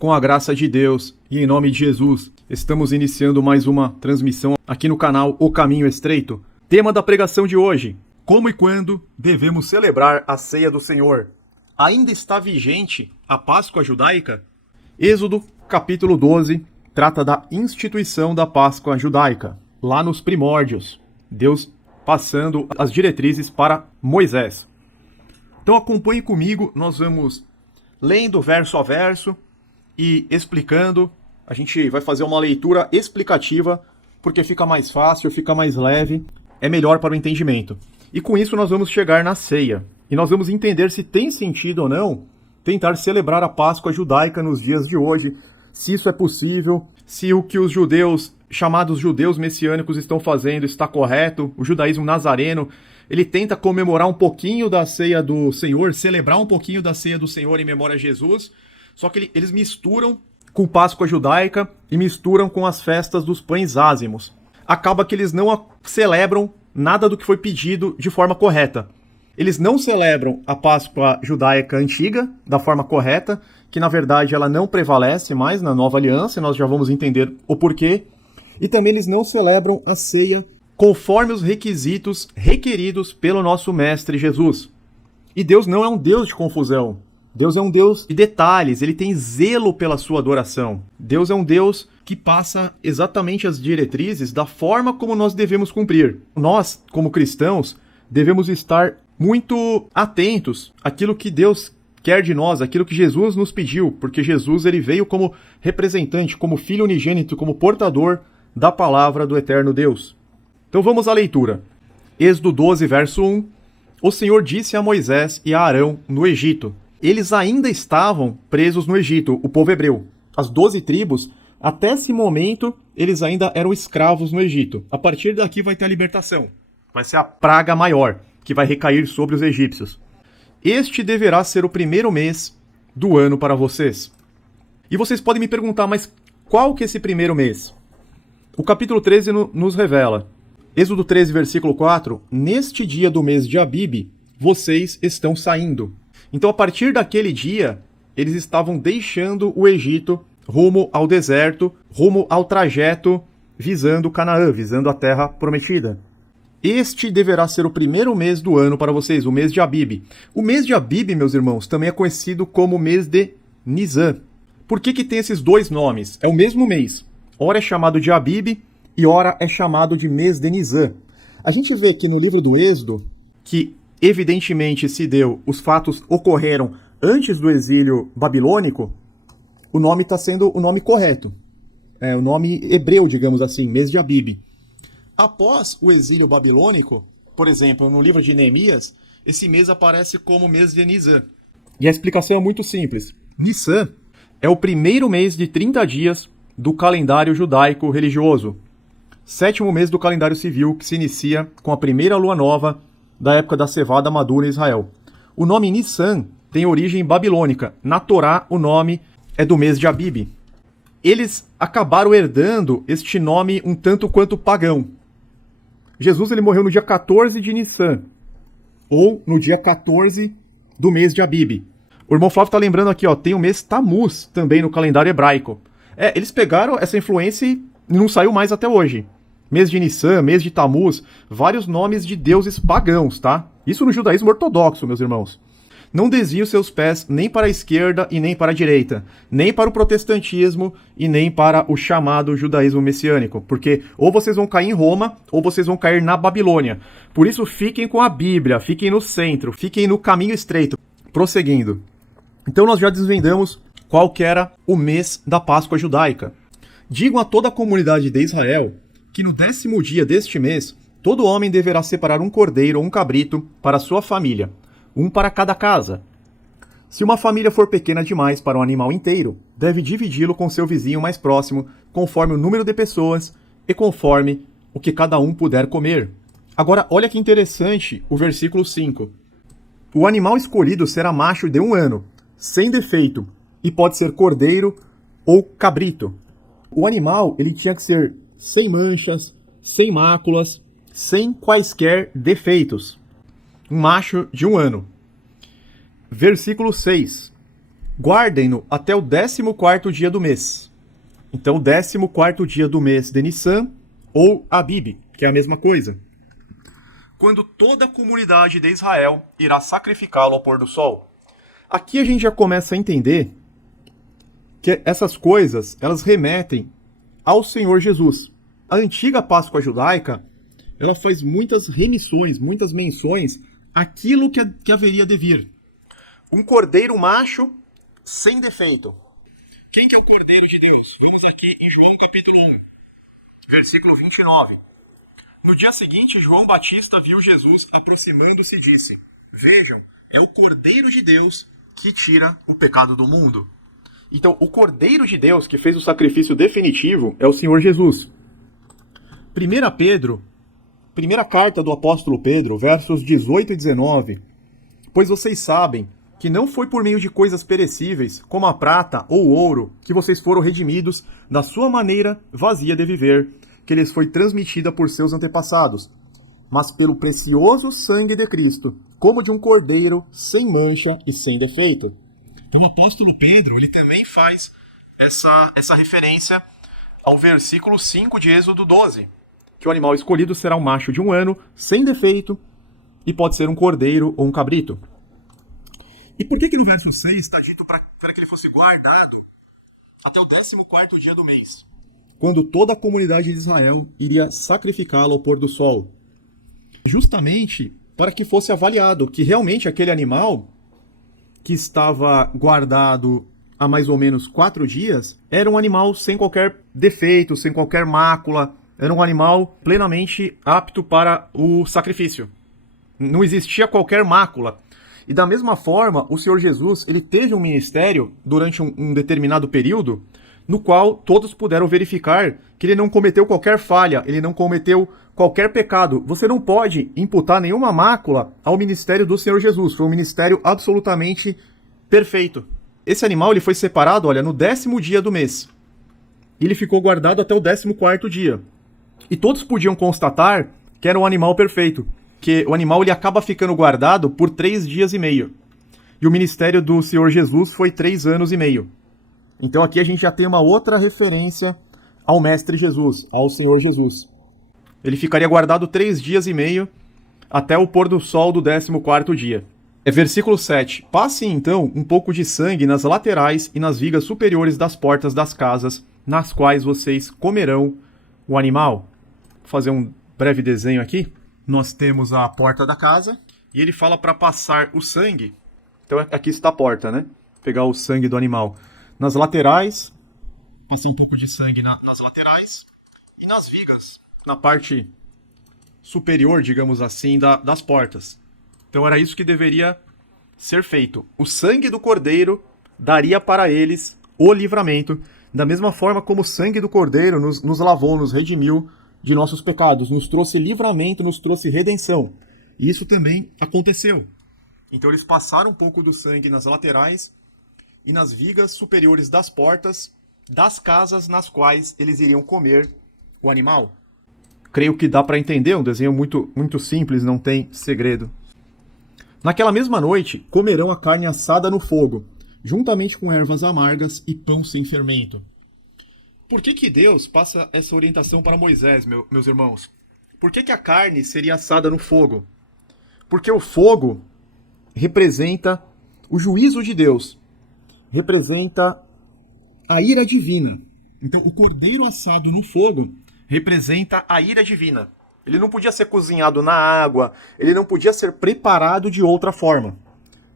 Com a graça de Deus e em nome de Jesus, estamos iniciando mais uma transmissão aqui no canal O Caminho Estreito. Tema da pregação de hoje: como e quando devemos celebrar a ceia do Senhor? Ainda está vigente a Páscoa judaica? Êxodo, capítulo 12, trata da instituição da Páscoa judaica, lá nos primórdios, Deus passando as diretrizes para Moisés. Então acompanhe comigo, nós vamos lendo verso a verso e explicando. A gente vai fazer uma leitura explicativa, porque fica mais fácil, fica mais leve, é melhor para o entendimento. E com isso nós vamos chegar na ceia. E nós vamos entender se tem sentido ou não tentar celebrar a Páscoa judaica nos dias de hoje, se isso é possível, se o que os judeus, chamados judeus messiânicos, estão fazendo está correto. O judaísmo nazareno, ele tenta comemorar um pouquinho da ceia do Senhor, celebrar um pouquinho da ceia do Senhor em memória a Jesus, só que eles misturam com Páscoa judaica e misturam com as festas dos pães ázimos. Acaba que eles não celebram nada do que foi pedido de forma correta. Eles não celebram a Páscoa judaica antiga da forma correta, que na verdade ela não prevalece mais na nova aliança, e nós já vamos entender o porquê. E também eles não celebram a ceia conforme os requisitos requeridos pelo nosso Mestre Jesus. E Deus não é um Deus de confusão. Deus é um Deus de detalhes, ele tem zelo pela sua adoração. Deus é um Deus que passa exatamente as diretrizes da forma como nós devemos cumprir. Nós, como cristãos, devemos estar muito atentos àquilo que Deus quer de nós, aquilo que Jesus nos pediu, porque Jesus ele veio como representante, como filho unigênito, como portador da palavra do eterno Deus. Então vamos à leitura. Êxodo 12, verso 1. O Senhor disse a Moisés e a Arão no Egito. Eles ainda estavam presos no Egito, o povo hebreu. As 12 tribos, até esse momento, eles ainda eram escravos no Egito. A partir daqui vai ter a libertação. Vai ser a praga maior, que vai recair sobre os egípcios. Este deverá ser o primeiro mês do ano para vocês. E vocês podem me perguntar, mas qual que é esse primeiro mês? O capítulo 13 nos revela. Êxodo 13, versículo 4. Neste dia do mês de Abibe, vocês estão saindo. Então, a partir daquele dia, eles estavam deixando o Egito rumo ao deserto, rumo ao trajeto visando Canaã, visando a terra prometida. Este deverá ser o primeiro mês do ano para vocês, o mês de Abibe. O mês de Abibe, meus irmãos, também é conhecido como mês de Nisan. Por que tem esses dois nomes? É o mesmo mês. Ora é chamado de Abibe e ora é chamado de mês de Nisan. A gente vê aqui no livro do Êxodo que evidentemente os fatos ocorreram antes do exílio babilônico, o nome está sendo o nome correto. É o nome hebreu, digamos assim, mês de Abibe. Após o exílio babilônico, por exemplo, no livro de Neemias, esse mês aparece como mês de Nisan. E a explicação é muito simples. Nisan é o primeiro mês de 30 dias do calendário judaico religioso. 7º mês do calendário civil, que se inicia com a primeira lua nova da época da cevada madura em Israel. O nome Nissan tem origem babilônica. Na Torá, o nome é do mês de Abibe. Eles acabaram herdando este nome um tanto quanto pagão. Jesus ele morreu no dia 14 de Nissan, ou no dia 14 do mês de Abibe. O irmão Flávio está lembrando aqui, tem o mês Tammuz também no calendário hebraico. Eles pegaram essa influência e não saiu mais até hoje. Mês de Nissan, mês de Tammuz, vários nomes de deuses pagãos, tá? Isso no judaísmo ortodoxo, meus irmãos. Não desvie os seus pés nem para a esquerda e nem para a direita, nem para o protestantismo e nem para o chamado judaísmo messiânico, porque ou vocês vão cair em Roma ou vocês vão cair na Babilônia. Por isso fiquem com a Bíblia, fiquem no centro, fiquem no caminho estreito. Prosseguindo. Então nós já desvendamos qual que era o mês da Páscoa judaica. Digam a toda a comunidade de Israel que no 10º dia deste mês, todo homem deverá separar um cordeiro ou um cabrito para sua família, um para cada casa. Se uma família for pequena demais para um animal inteiro, deve dividi-lo com seu vizinho mais próximo, conforme o número de pessoas e conforme o que cada um puder comer. Agora, olha que interessante o versículo 5. O animal escolhido será macho de 1 ano, sem defeito, e pode ser cordeiro ou cabrito. O animal ele tinha que ser sem manchas, sem máculas, sem quaisquer defeitos. Um macho de 1 ano. Versículo 6. guardem-no até o 14º dia do mês. Então, o 14º dia do mês de Nissan, ou Abib, que é a mesma coisa. Quando toda a comunidade de Israel irá sacrificá-lo ao pôr do sol. Aqui a gente já começa a entender que essas coisas, elas remetem ao Senhor Jesus. A antiga Páscoa judaica, ela faz muitas remissões, muitas menções àquilo que haveria de vir. Um cordeiro macho sem defeito. Quem que é o Cordeiro de Deus? Vamos aqui em João capítulo 1, versículo 29. No dia seguinte, João Batista viu Jesus aproximando-se e disse: Vejam, é o Cordeiro de Deus que tira o pecado do mundo. Então, o Cordeiro de Deus que fez o sacrifício definitivo é o Senhor Jesus. 1 Pedro, primeira carta do apóstolo Pedro, versos 18 e 19. Pois vocês sabem que não foi por meio de coisas perecíveis, como a prata ou o ouro, que vocês foram redimidos da sua maneira vazia de viver, que lhes foi transmitida por seus antepassados, mas pelo precioso sangue de Cristo, como de um cordeiro sem mancha e sem defeito. Então o apóstolo Pedro, ele também faz essa referência ao versículo 5 de Êxodo 12, que o animal escolhido será um macho de 1 ano, sem defeito, e pode ser um cordeiro ou um cabrito. E por que no verso 6 está dito para que ele fosse guardado até o 14º dia do mês? Quando toda a comunidade de Israel iria sacrificá-lo ao pôr do sol. Justamente para que fosse avaliado que realmente aquele animal que estava guardado há mais ou menos 4 dias era um animal sem qualquer defeito, sem qualquer mácula, era um animal plenamente apto para o sacrifício. Não existia qualquer mácula. E da mesma forma, o Senhor Jesus, ele teve um ministério durante um determinado período, no qual todos puderam verificar que ele não cometeu qualquer falha, ele não cometeu qualquer pecado. Você não pode imputar nenhuma mácula ao ministério do Senhor Jesus. Foi um ministério absolutamente perfeito. Esse animal ele foi separado, olha, no 10º dia do mês. Ele ficou guardado até o 14º dia. E todos podiam constatar que era um animal perfeito, que o animal ele acaba ficando guardado por 3 dias e meio. E o ministério do Senhor Jesus foi 3 anos e meio. Então aqui a gente já tem uma outra referência ao Mestre Jesus, ao Senhor Jesus. Ele ficaria guardado 3 dias e meio até o pôr do sol do 14º dia. Versículo 7. Passem então um pouco de sangue nas laterais e nas vigas superiores das portas das casas, nas quais vocês comerão o animal. Vou fazer um breve desenho aqui. Nós temos a porta da casa e ele fala para passar o sangue. Então aqui está a porta, né? Pegar o sangue do animal. Nas laterais, passa um pouco de sangue nas laterais e nas vigas, na parte superior, digamos assim, das portas. Então era isso que deveria ser feito. O sangue do cordeiro daria para eles o livramento, da mesma forma como o sangue do cordeiro nos lavou, nos redimiu de nossos pecados, nos trouxe livramento, nos trouxe redenção. E isso também aconteceu. Então eles passaram um pouco do sangue nas laterais e nas vigas superiores das portas das casas nas quais eles iriam comer o animal. Creio que dá para entender, um desenho muito simples, não tem segredo. Naquela mesma noite, comerão a carne assada no fogo, juntamente com ervas amargas e pão sem fermento. Por que Deus passa essa orientação para Moisés, meus irmãos? Por que a carne seria assada no fogo? Porque o fogo representa o juízo de Deus, representa a ira divina. Então, o cordeiro assado no fogo representa a ira divina. Ele não podia ser cozinhado na água, ele não podia ser preparado de outra forma.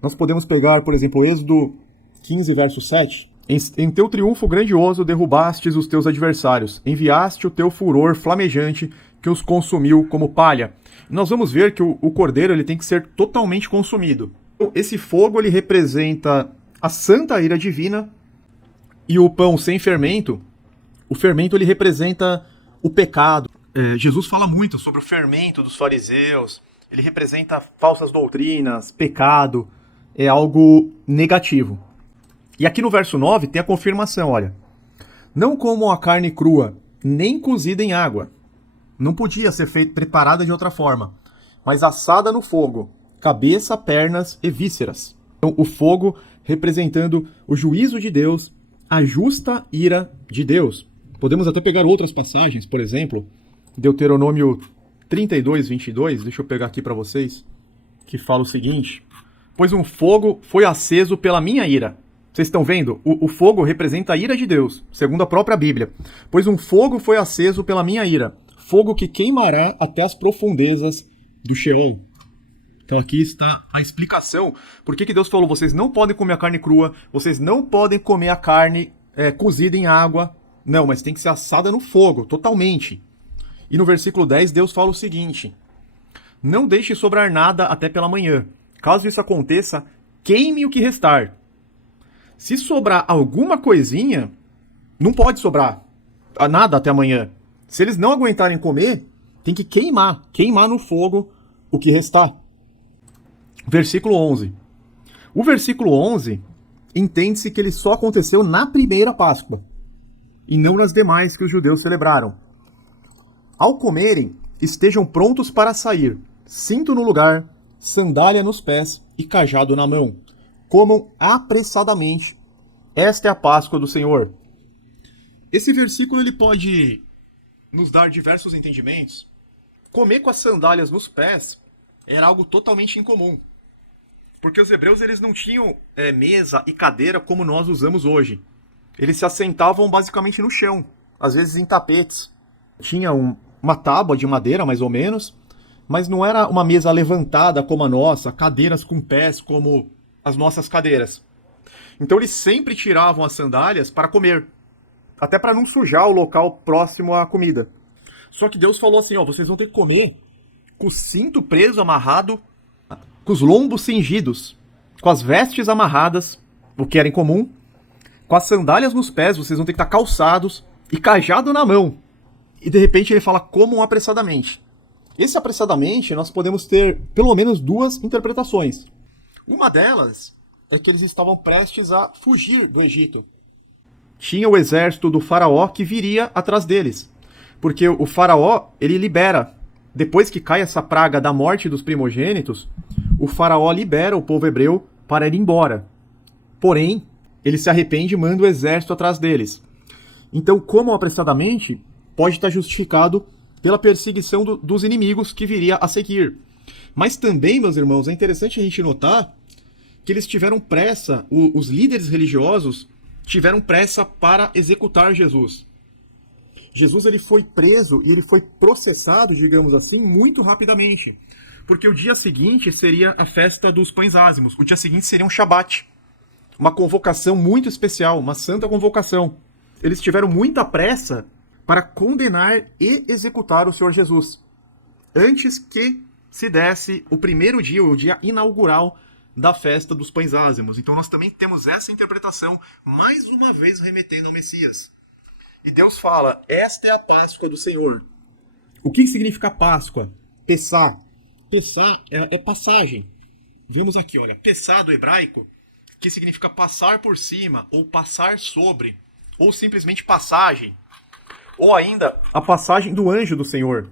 Nós podemos pegar, por exemplo, Êxodo 15, verso 7. Em teu triunfo grandioso derrubastes os teus adversários, enviaste o teu furor flamejante que os consumiu como palha. Nós vamos ver que o cordeiro ele tem que ser totalmente consumido. Esse fogo ele representa a santa ira divina e o pão sem fermento, o fermento ele representa o pecado. Jesus fala muito sobre o fermento dos fariseus, ele representa falsas doutrinas, pecado, é algo negativo. E aqui no verso 9 tem a confirmação, olha. Não comam a carne crua, nem cozida em água. Não podia ser preparada de outra forma, mas assada no fogo, cabeça, pernas e vísceras. Então o fogo representando o juízo de Deus, a justa ira de Deus. Podemos até pegar outras passagens, por exemplo, Deuteronômio 32, 22, deixa eu pegar aqui para vocês, que fala o seguinte: pois um fogo foi aceso pela minha ira. Vocês estão vendo? O fogo representa a ira de Deus, segundo a própria Bíblia. Pois um fogo foi aceso pela minha ira, fogo que queimará até as profundezas do Sheol. Então aqui está a explicação. Por que Deus falou, vocês não podem comer a carne crua, vocês não podem comer a carne cozida em água. Não, mas tem que ser assada no fogo, totalmente. E no versículo 10, Deus fala o seguinte: não deixe sobrar nada até pela manhã. Caso isso aconteça, queime o que restar. Se sobrar alguma coisinha, não pode sobrar nada até amanhã. Se eles não aguentarem comer, tem que queimar no fogo o que restar. Versículo 11. O versículo 11 entende-se que ele só aconteceu na primeira Páscoa e não nas demais que os judeus celebraram. Ao comerem, estejam prontos para sair, cinto no lugar, sandália nos pés e cajado na mão. Comam apressadamente. Esta é a Páscoa do Senhor. Esse versículo ele pode nos dar diversos entendimentos. Comer com as sandálias nos pés era algo totalmente incomum. Porque os hebreus eles não tinham mesa e cadeira como nós usamos hoje. Eles se assentavam basicamente no chão, às vezes em tapetes. Tinha uma tábua de madeira, mais ou menos, mas não era uma mesa levantada como a nossa, cadeiras com pés como as nossas cadeiras. Então eles sempre tiravam as sandálias para comer, até para não sujar o local próximo à comida. Só que Deus falou assim, vocês vão ter que comer com o cinto preso, amarrado, com os lombos cingidos, com as vestes amarradas, o que era incomum, com as sandálias nos pés, vocês vão ter que estar calçados e cajado na mão. E de repente ele fala, comam apressadamente. Esse apressadamente nós podemos ter pelo menos duas interpretações. Uma delas é que eles estavam prestes a fugir do Egito. Tinha o exército do faraó que viria atrás deles. Porque o faraó, ele libera. Depois que cai essa praga da morte dos primogênitos, o faraó libera o povo hebreu para ir embora. Porém, ele se arrepende e manda o exército atrás deles. Então, como apressadamente, pode estar justificado pela perseguição dos inimigos que viria a seguir. Mas também, meus irmãos, é interessante a gente notar que eles tiveram pressa, os líderes religiosos tiveram pressa para executar Jesus. Jesus ele foi preso e ele foi processado, digamos assim, muito rapidamente. Porque o dia seguinte seria a festa dos pães ázimos. O dia seguinte seria um Shabat. Uma convocação muito especial, uma santa convocação. Eles tiveram muita pressa para condenar e executar o Senhor Jesus, antes que se desse o primeiro dia, o dia inaugural da festa dos pães ázimos. Então nós também temos essa interpretação, mais uma vez remetendo ao Messias. E Deus fala, esta é a Páscoa do Senhor. O que significa Páscoa? Pessá. Pessá é passagem. Vemos aqui, olha, Pessá do hebraico, que significa passar por cima, ou passar sobre, ou simplesmente passagem. Ou ainda, a passagem do anjo do Senhor.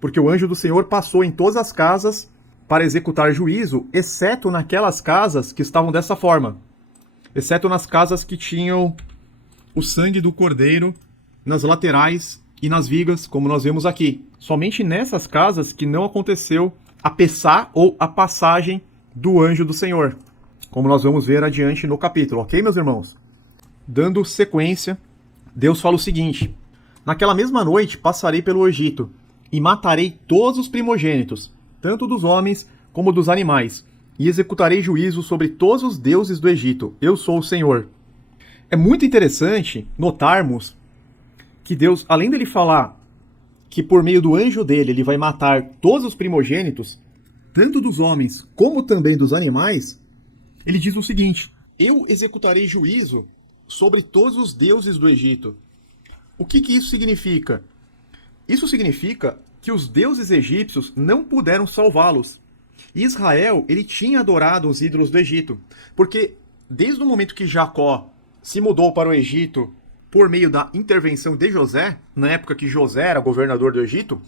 Porque o anjo do Senhor passou em todas as casas para executar juízo, exceto naquelas casas que estavam dessa forma. Exceto nas casas que tinham o sangue do cordeiro nas laterais e nas vigas, como nós vemos aqui. Somente nessas casas que não aconteceu a pessá ou a passagem do anjo do Senhor, como nós vamos ver adiante no capítulo, ok, meus irmãos? Dando sequência, Deus fala o seguinte: naquela mesma noite passarei pelo Egito e matarei todos os primogênitos, tanto dos homens como dos animais, e executarei juízo sobre todos os deuses do Egito. Eu sou o Senhor. É muito interessante notarmos que Deus, além dele falar que por meio do anjo dele ele vai matar todos os primogênitos, tanto dos homens como também dos animais, ele diz o seguinte: eu executarei juízo sobre todos os deuses do Egito. O que isso significa? Isso significa que os deuses egípcios não puderam salvá-los. Israel, ele tinha adorado os ídolos do Egito, porque desde o momento que Jacó se mudou para o Egito por meio da intervenção de José, na época que José era governador do Egito,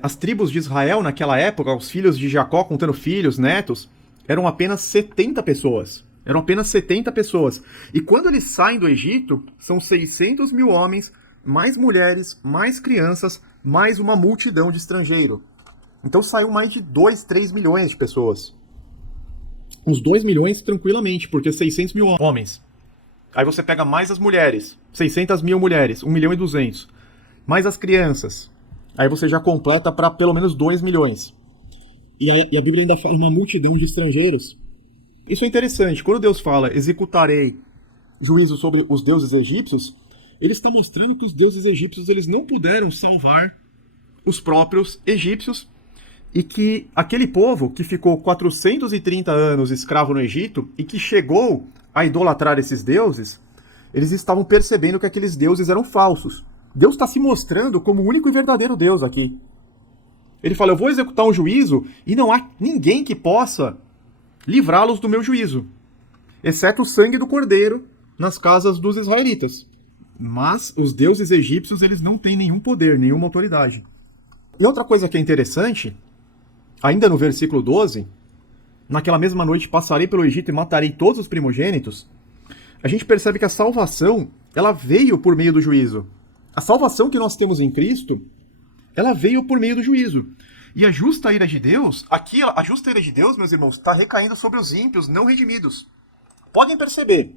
as tribos de Israel naquela época, os filhos de Jacó, contando filhos, netos, eram apenas 70 pessoas. Eram apenas 70 pessoas. E quando eles saem do Egito, são 600 mil homens, mais mulheres, mais crianças, mais uma multidão de estrangeiro. Então saiu mais de 2, 3 milhões de pessoas. Uns 2 milhões tranquilamente, porque 600 mil homens. Aí você pega mais as mulheres, 600 mil mulheres, 1 milhão e 200. Mais as crianças. Aí você já completa para pelo menos 2 milhões. E a Bíblia ainda fala uma multidão de estrangeiros. Isso é interessante. Quando Deus fala, executarei juízo sobre os deuses egípcios, ele está mostrando que os deuses egípcios eles não puderam salvar os próprios egípcios e que aquele povo que ficou 430 anos escravo no Egito e que chegou a idolatrar esses deuses, eles estavam percebendo que aqueles deuses eram falsos. Deus está se mostrando como o único e verdadeiro Deus aqui. Ele fala, eu vou executar um juízo e não há ninguém que possa livrá-los do meu juízo, exceto o sangue do cordeiro nas casas dos israelitas. Mas os deuses egípcios eles não têm nenhum poder, nenhuma autoridade. E outra coisa que é interessante, ainda no versículo 12, naquela mesma noite passarei pelo Egito e matarei todos os primogênitos, a gente percebe que a salvação ela veio por meio do juízo. A salvação que nós temos em Cristo, ela veio por meio do juízo. E a justa ira de Deus, aqui a justa ira de Deus, meus irmãos, está recaindo sobre os ímpios não redimidos. Podem perceber,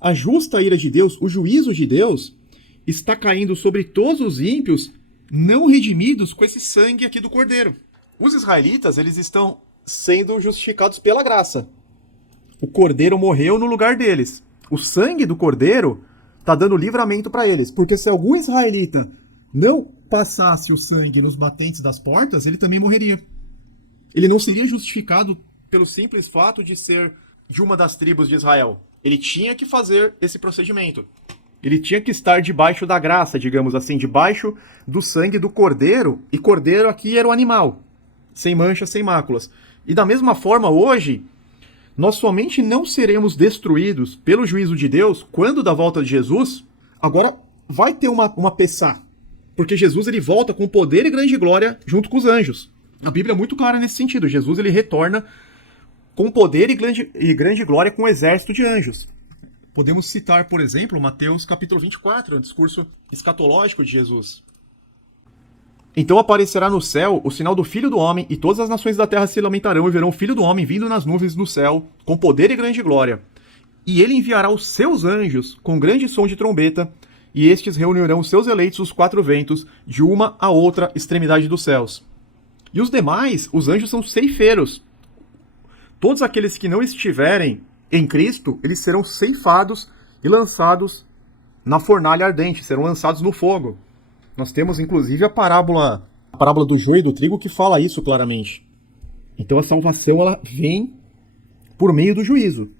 a justa ira de Deus, o juízo de Deus, está caindo sobre todos os ímpios não redimidos com esse sangue aqui do Cordeiro. Os israelitas, eles estão sendo justificados pela graça. O Cordeiro morreu no lugar deles. O sangue do Cordeiro está dando livramento para eles, porque se algum israelita não passasse o sangue nos batentes das portas, ele também morreria. Ele não seria justificado pelo simples fato de ser de uma das tribos de Israel. Ele tinha que fazer esse procedimento. Ele tinha que estar debaixo da graça, digamos assim, debaixo do sangue do cordeiro. E cordeiro aqui era o animal, sem manchas, sem máculas. E da mesma forma, hoje, nós somente não seremos destruídos pelo juízo de Deus quando da volta de Jesus. Agora vai ter uma peçá. Porque Jesus ele volta com poder e grande glória junto com os anjos. A Bíblia é muito clara nesse sentido. Jesus ele retorna com poder e grande glória com um exército de anjos. Podemos citar, por exemplo, Mateus capítulo 24, um discurso escatológico de Jesus. Então aparecerá no céu o sinal do Filho do Homem, e todas as nações da terra se lamentarão e verão o Filho do Homem vindo nas nuvens no céu, com poder e grande glória. E ele enviará os seus anjos com grande som de trombeta, e estes reunirão os seus eleitos os 4 ventos, de uma a outra extremidade dos céus. E os demais, os anjos são ceifeiros. Todos aqueles que não estiverem em Cristo, eles serão ceifados e lançados na fornalha ardente, serão lançados no fogo. Nós temos, inclusive, a parábola do joio e do trigo que fala isso claramente. Então a salvação ela vem por meio do juízo.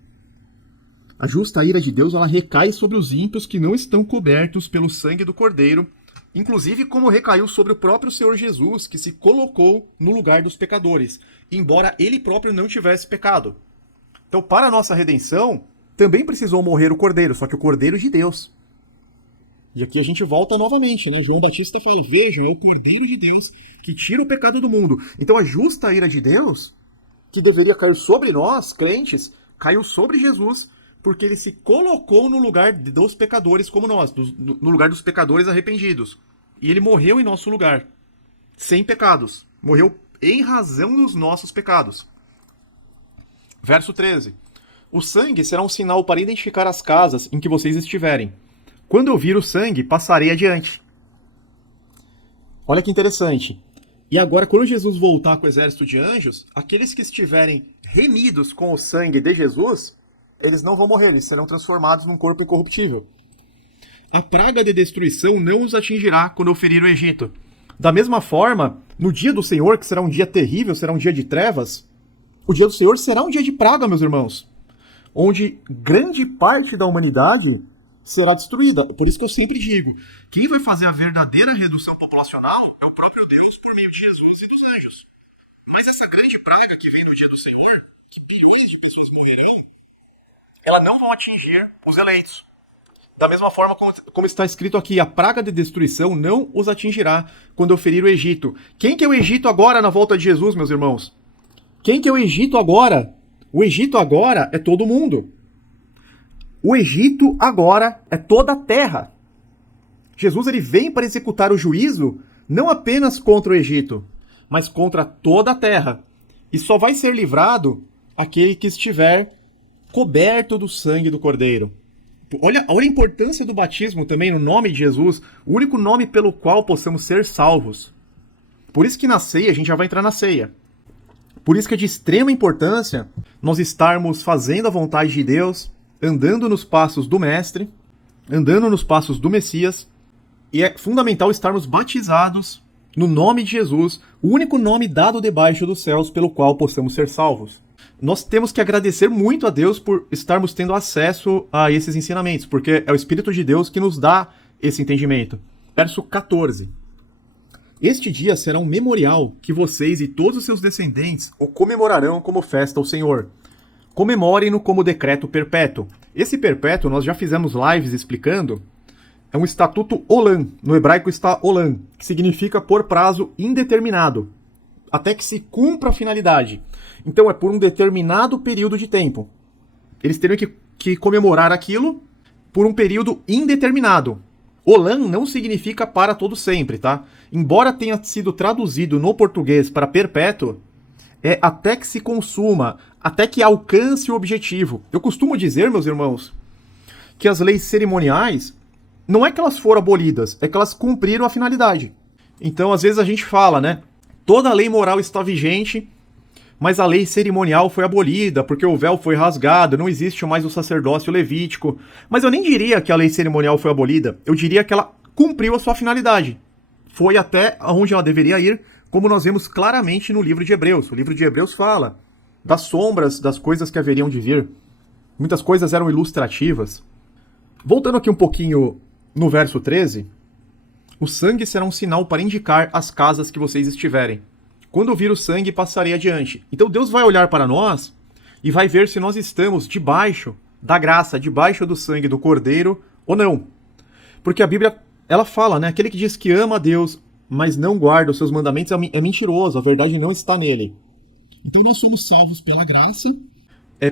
A justa ira de Deus ela recai sobre os ímpios que não estão cobertos pelo sangue do Cordeiro, inclusive como recaiu sobre o próprio Senhor Jesus, que se colocou no lugar dos pecadores, embora ele próprio não tivesse pecado. Então, para a nossa redenção, também precisou morrer o Cordeiro, só que o Cordeiro de Deus. E aqui a gente volta novamente, né? João Batista fala, veja, é o Cordeiro de Deus que tira o pecado do mundo. Então a justa ira de Deus, que deveria cair sobre nós, crentes, caiu sobre Jesus, porque ele se colocou no lugar dos pecadores como nós, no lugar dos pecadores arrependidos. E ele morreu em nosso lugar, sem pecados. Morreu em razão dos nossos pecados. Verso 13. O sangue será um sinal para identificar as casas em que vocês estiverem. Quando eu vir o sangue, passarei adiante. Olha que interessante. E agora, quando Jesus voltar com o exército de anjos, aqueles que estiverem remidos com o sangue de Jesus, eles não vão morrer, eles serão transformados num corpo incorruptível. A praga de destruição não os atingirá quando eu ferir o Egito. Da mesma forma, no dia do Senhor, que será um dia terrível, será um dia de trevas, o dia do Senhor será um dia de praga, meus irmãos, onde grande parte da humanidade será destruída. Por isso que eu sempre digo, quem vai fazer a verdadeira redução populacional é o próprio Deus por meio de Jesus e dos anjos. Mas essa grande praga que vem no dia do Senhor, que bilhões de pessoas morrerão, ela não vai atingir os eleitos. Da mesma forma como está escrito aqui, a praga de destruição não os atingirá quando eu ferir o Egito. Quem que é o Egito agora na volta de Jesus, meus irmãos? Quem que é o Egito agora O Egito agora é todo mundo. O Egito agora é toda a terra. Jesus ele vem para executar o juízo não apenas contra o Egito, mas contra toda a terra. E só vai ser livrado aquele que estiver coberto do sangue do Cordeiro. Olha a importância do batismo também no nome de Jesus, o único nome pelo qual possamos ser salvos. Por isso que na ceia, a gente já vai entrar na ceia. Por isso que é de extrema importância nós estarmos fazendo a vontade de Deus, andando nos passos do Mestre, andando nos passos do Messias, e é fundamental estarmos batizados no nome de Jesus, o único nome dado debaixo dos céus pelo qual possamos ser salvos. Nós temos que agradecer muito a Deus por estarmos tendo acesso a esses ensinamentos, porque é o Espírito de Deus que nos dá esse entendimento. Verso 14. Este dia será um memorial que vocês e todos os seus descendentes o comemorarão como festa ao Senhor. Comemorem-no como decreto perpétuo. Esse perpétuo, nós já fizemos lives explicando, é um estatuto olam. No hebraico está olam, que significa por prazo indeterminado, até que se cumpra a finalidade. Então é por um determinado período de tempo. Eles teriam que comemorar aquilo por um período indeterminado. Olam não significa para todo sempre, tá? Embora tenha sido traduzido no português para perpétuo, é até que se consuma, até que alcance o objetivo. Eu costumo dizer, meus irmãos, que as leis cerimoniais, não é que elas foram abolidas, é que elas cumpriram a finalidade. Então, às vezes a gente fala, né? Toda a lei moral está vigente, mas a lei cerimonial foi abolida, porque o véu foi rasgado, não existe mais o sacerdócio levítico. Mas eu nem diria que a lei cerimonial foi abolida, eu diria que ela cumpriu a sua finalidade. Foi até onde ela deveria ir, como nós vemos claramente no livro de Hebreus. O livro de Hebreus fala das sombras, das coisas que haveriam de vir. Muitas coisas eram ilustrativas. Voltando aqui um pouquinho no verso 13, o sangue será um sinal para indicar as casas que vocês estiverem. Quando vir o sangue, passarei adiante. Então Deus vai olhar para nós e vai ver se nós estamos debaixo da graça, debaixo do sangue do Cordeiro ou não. Porque a Bíblia, ela fala, né? Aquele que diz que ama a Deus, mas não guarda os seus mandamentos é mentiroso, a verdade não está nele. Então nós somos salvos pela graça,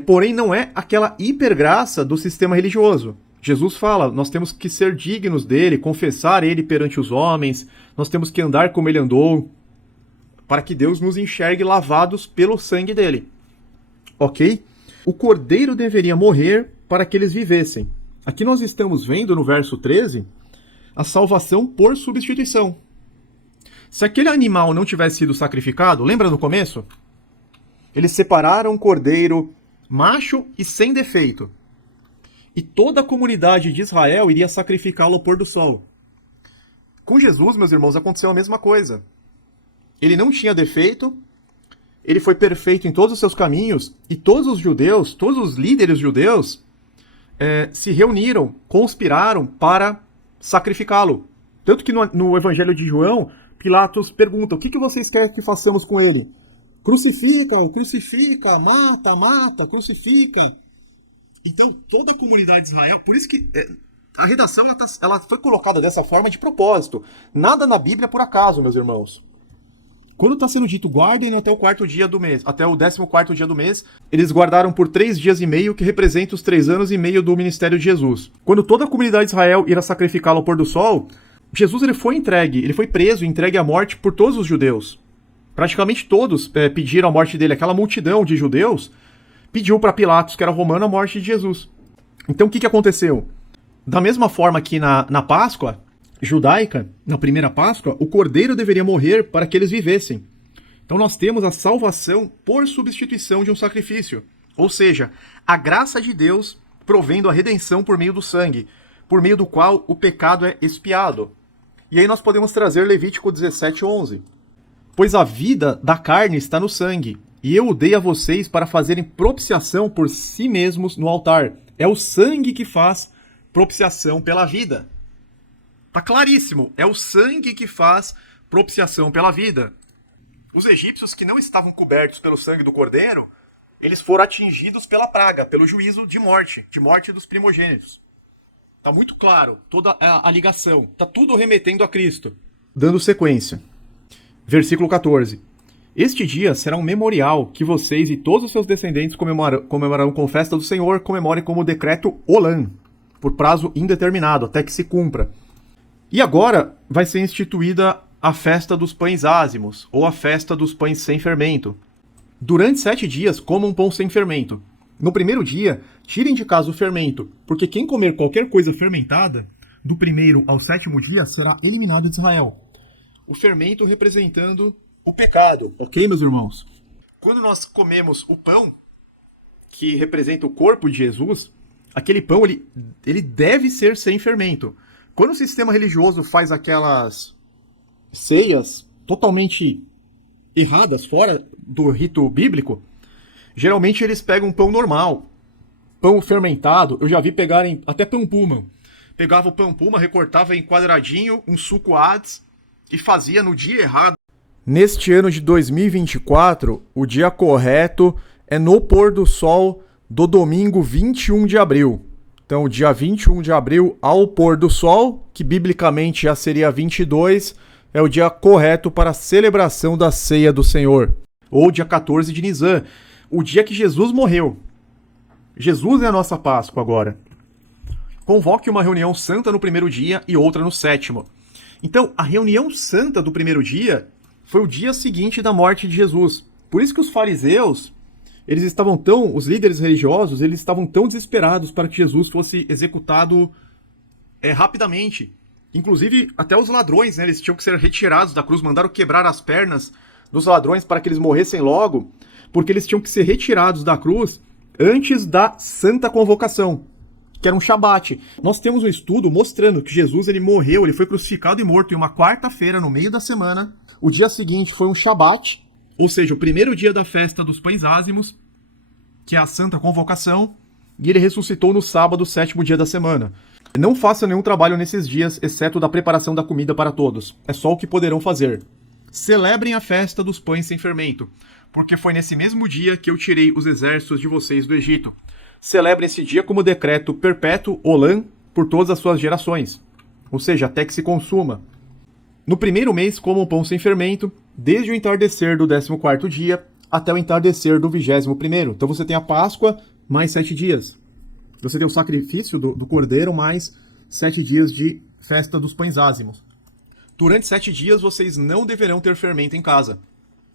porém não é aquela hipergraça do sistema religioso. Jesus fala, nós temos que ser dignos dele, confessar ele perante os homens, nós temos que andar como ele andou, para que Deus nos enxergue lavados pelo sangue dele. Ok? O Cordeiro deveria morrer para que eles vivessem. Aqui nós estamos vendo no verso 13 a salvação por substituição. Se aquele animal não tivesse sido sacrificado, lembra no começo? Eles separaram o cordeiro macho e sem defeito. E toda a comunidade de Israel iria sacrificá-lo ao pôr do sol. Com Jesus, meus irmãos, aconteceu a mesma coisa. Ele não tinha defeito, ele foi perfeito em todos os seus caminhos, e todos os judeus, todos os líderes judeus, se reuniram, conspiraram para sacrificá-lo. Tanto que no Evangelho de João, Pilatos pergunta, o que vocês querem que façamos com ele? Crucifica-o, crucifica, mata, mata, crucifica. Então toda a comunidade de Israel, por isso que a redação ela foi colocada dessa forma de propósito. Nada na Bíblia é por acaso, meus irmãos. Quando está sendo dito, guardem até o 4º dia do mês, até o 14º dia do mês, eles guardaram por 3 dias e meio, que representa os 3 anos e meio do ministério de Jesus. Quando toda a comunidade de Israel irá sacrificá-lo ao pôr do sol, Jesus ele foi preso, entregue à morte por todos os judeus. Praticamente todos pediram a morte dele. Aquela multidão de judeus pediu para Pilatos, que era romano, a morte de Jesus. Então o que aconteceu? Da mesma forma que na Páscoa judaica, na primeira Páscoa, o cordeiro deveria morrer para que eles vivessem. Então nós temos a salvação por substituição de um sacrifício. Ou seja, a graça de Deus provendo a redenção por meio do sangue, por meio do qual o pecado é expiado. E aí nós podemos trazer Levítico 17:11. Pois a vida da carne está no sangue, e eu o dei a vocês para fazerem propiciação por si mesmos no altar. É o sangue que faz propiciação pela vida. Tá claríssimo, é o sangue que faz propiciação pela vida. Os egípcios que não estavam cobertos pelo sangue do cordeiro, eles foram atingidos pela praga, pelo juízo de morte dos primogênitos. Tá muito claro toda a ligação, tá tudo remetendo a Cristo. Dando sequência. Versículo 14. Este dia será um memorial que vocês e todos os seus descendentes comemorarão com festa do Senhor, comemorem como decreto Olam, por prazo indeterminado, até que se cumpra. E agora vai ser instituída a festa dos pães ázimos, ou a festa dos pães sem fermento. Durante 7 dias, comam pão sem fermento. No primeiro dia, tirem de casa o fermento, porque quem comer qualquer coisa fermentada, do primeiro ao 7º dia, será eliminado de Israel. O fermento representando o pecado, ok, meus irmãos? Quando nós comemos o pão, que representa o corpo de Jesus, aquele pão ele deve ser sem fermento. Quando o sistema religioso faz aquelas ceias totalmente erradas, fora do rito bíblico, geralmente eles pegam pão normal, pão fermentado. Eu já vi pegarem até pão puma. Pegava o pão puma, recortava em quadradinho, um suco Hades e fazia no dia errado. Neste ano de 2024, o dia correto é no pôr do sol do domingo 21 de abril. Então, dia 21 de abril ao pôr do sol, que biblicamente já seria 22, é o dia correto para a celebração da ceia do Senhor. Ou dia 14 de Nisan, o dia que Jesus morreu. Jesus é a nossa Páscoa agora. Convoque uma reunião santa no primeiro dia e outra no 7º. Então, a reunião santa do primeiro dia foi o dia seguinte da morte de Jesus. Por isso que os fariseus, os líderes religiosos, eles estavam tão desesperados para que Jesus fosse executado rapidamente. Inclusive, até os ladrões, né, eles tinham que ser retirados da cruz, mandaram quebrar as pernas dos ladrões para que eles morressem logo, porque eles tinham que ser retirados da cruz antes da Santa Convocação, que era um Shabat. Nós temos um estudo mostrando que Jesus ele morreu, ele foi crucificado e morto em uma quarta-feira no meio da semana. O dia seguinte foi um Shabat, ou seja, o primeiro dia da festa dos pães ázimos, que é a Santa Convocação, e ele ressuscitou no sábado, 7º dia da semana. Não façam nenhum trabalho nesses dias, exceto da preparação da comida para todos. É só o que poderão fazer. Celebrem a festa dos pães sem fermento, porque foi nesse mesmo dia que eu tirei os exércitos de vocês do Egito. Celebrem esse dia como decreto perpétuo, Olam, por todas as suas gerações, ou seja, até que se consuma. No primeiro mês, comam pão sem fermento, desde o entardecer do 14º dia até o entardecer do 21º. Então você tem a Páscoa mais 7 dias. Você tem o sacrifício do cordeiro mais 7 dias de festa dos pães ázimos. Durante 7 dias vocês não deverão ter fermento em casa.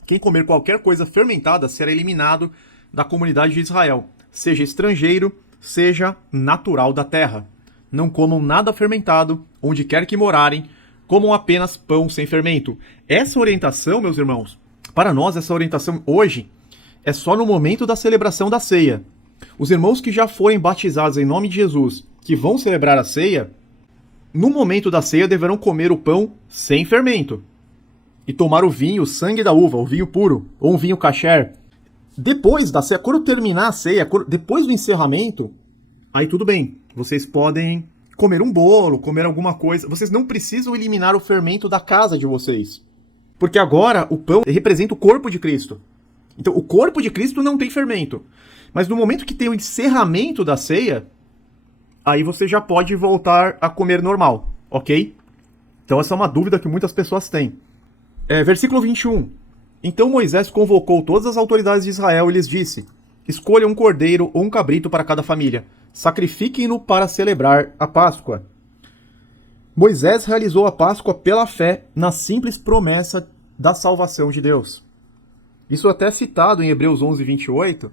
Quem comer qualquer coisa fermentada será eliminado da comunidade de Israel, seja estrangeiro, seja natural da terra. Não comam nada fermentado, onde quer que morarem, comam apenas pão sem fermento. Essa orientação, meus irmãos, para nós essa orientação hoje é só no momento da celebração da ceia. Os irmãos que já forem batizados em nome de Jesus, que vão celebrar a ceia, no momento da ceia deverão comer o pão sem fermento e tomar o vinho, o sangue da uva, o vinho puro, ou um vinho kasher. Depois da ceia, quando terminar a ceia, depois do encerramento, aí tudo bem, vocês podem comer um bolo, comer alguma coisa. Vocês não precisam eliminar o fermento da casa de vocês, porque agora o pão representa o corpo de Cristo. Então o corpo de Cristo não tem fermento. Mas no momento que tem o encerramento da ceia, aí você já pode voltar a comer normal, ok? Então essa é uma dúvida que muitas pessoas têm. Versículo 21. Então Moisés convocou todas as autoridades de Israel e lhes disse: escolham um cordeiro ou um cabrito para cada família. Sacrifiquem-no para celebrar a Páscoa. Moisés realizou a Páscoa pela fé na simples promessa da salvação de Deus. Isso até é citado em Hebreus 11, 28.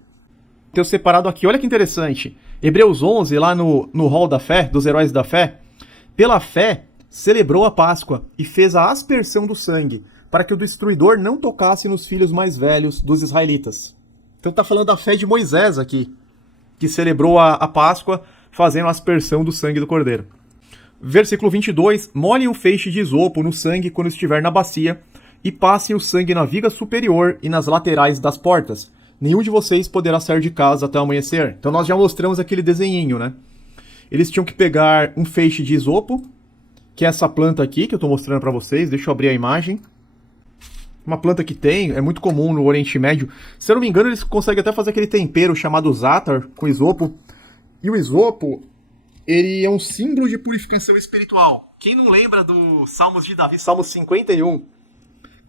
Tenho separado aqui, olha que interessante. Hebreus 11, lá no hall da fé, dos heróis da fé. Pela fé, celebrou a Páscoa e fez a aspersão do sangue, para que o destruidor não tocasse nos filhos mais velhos dos israelitas. Então está falando da fé de Moisés aqui, que celebrou a Páscoa fazendo a aspersão do sangue do cordeiro. Versículo 22, molhem um feixe de isopo no sangue quando estiver na bacia e passem o sangue na viga superior e nas laterais das portas. Nenhum de vocês poderá sair de casa até o amanhecer. Então nós já mostramos aquele desenhinho, né? Eles tinham que pegar um feixe de isopo, que é essa planta aqui que eu estou mostrando para vocês. Deixa eu abrir a imagem. Uma planta que é muito comum no Oriente Médio. Se eu não me engano, eles conseguem até fazer aquele tempero chamado zátar com isopo. E o isopo, ele é um símbolo de purificação espiritual. Quem não lembra do Salmos de Davi, Salmo 51?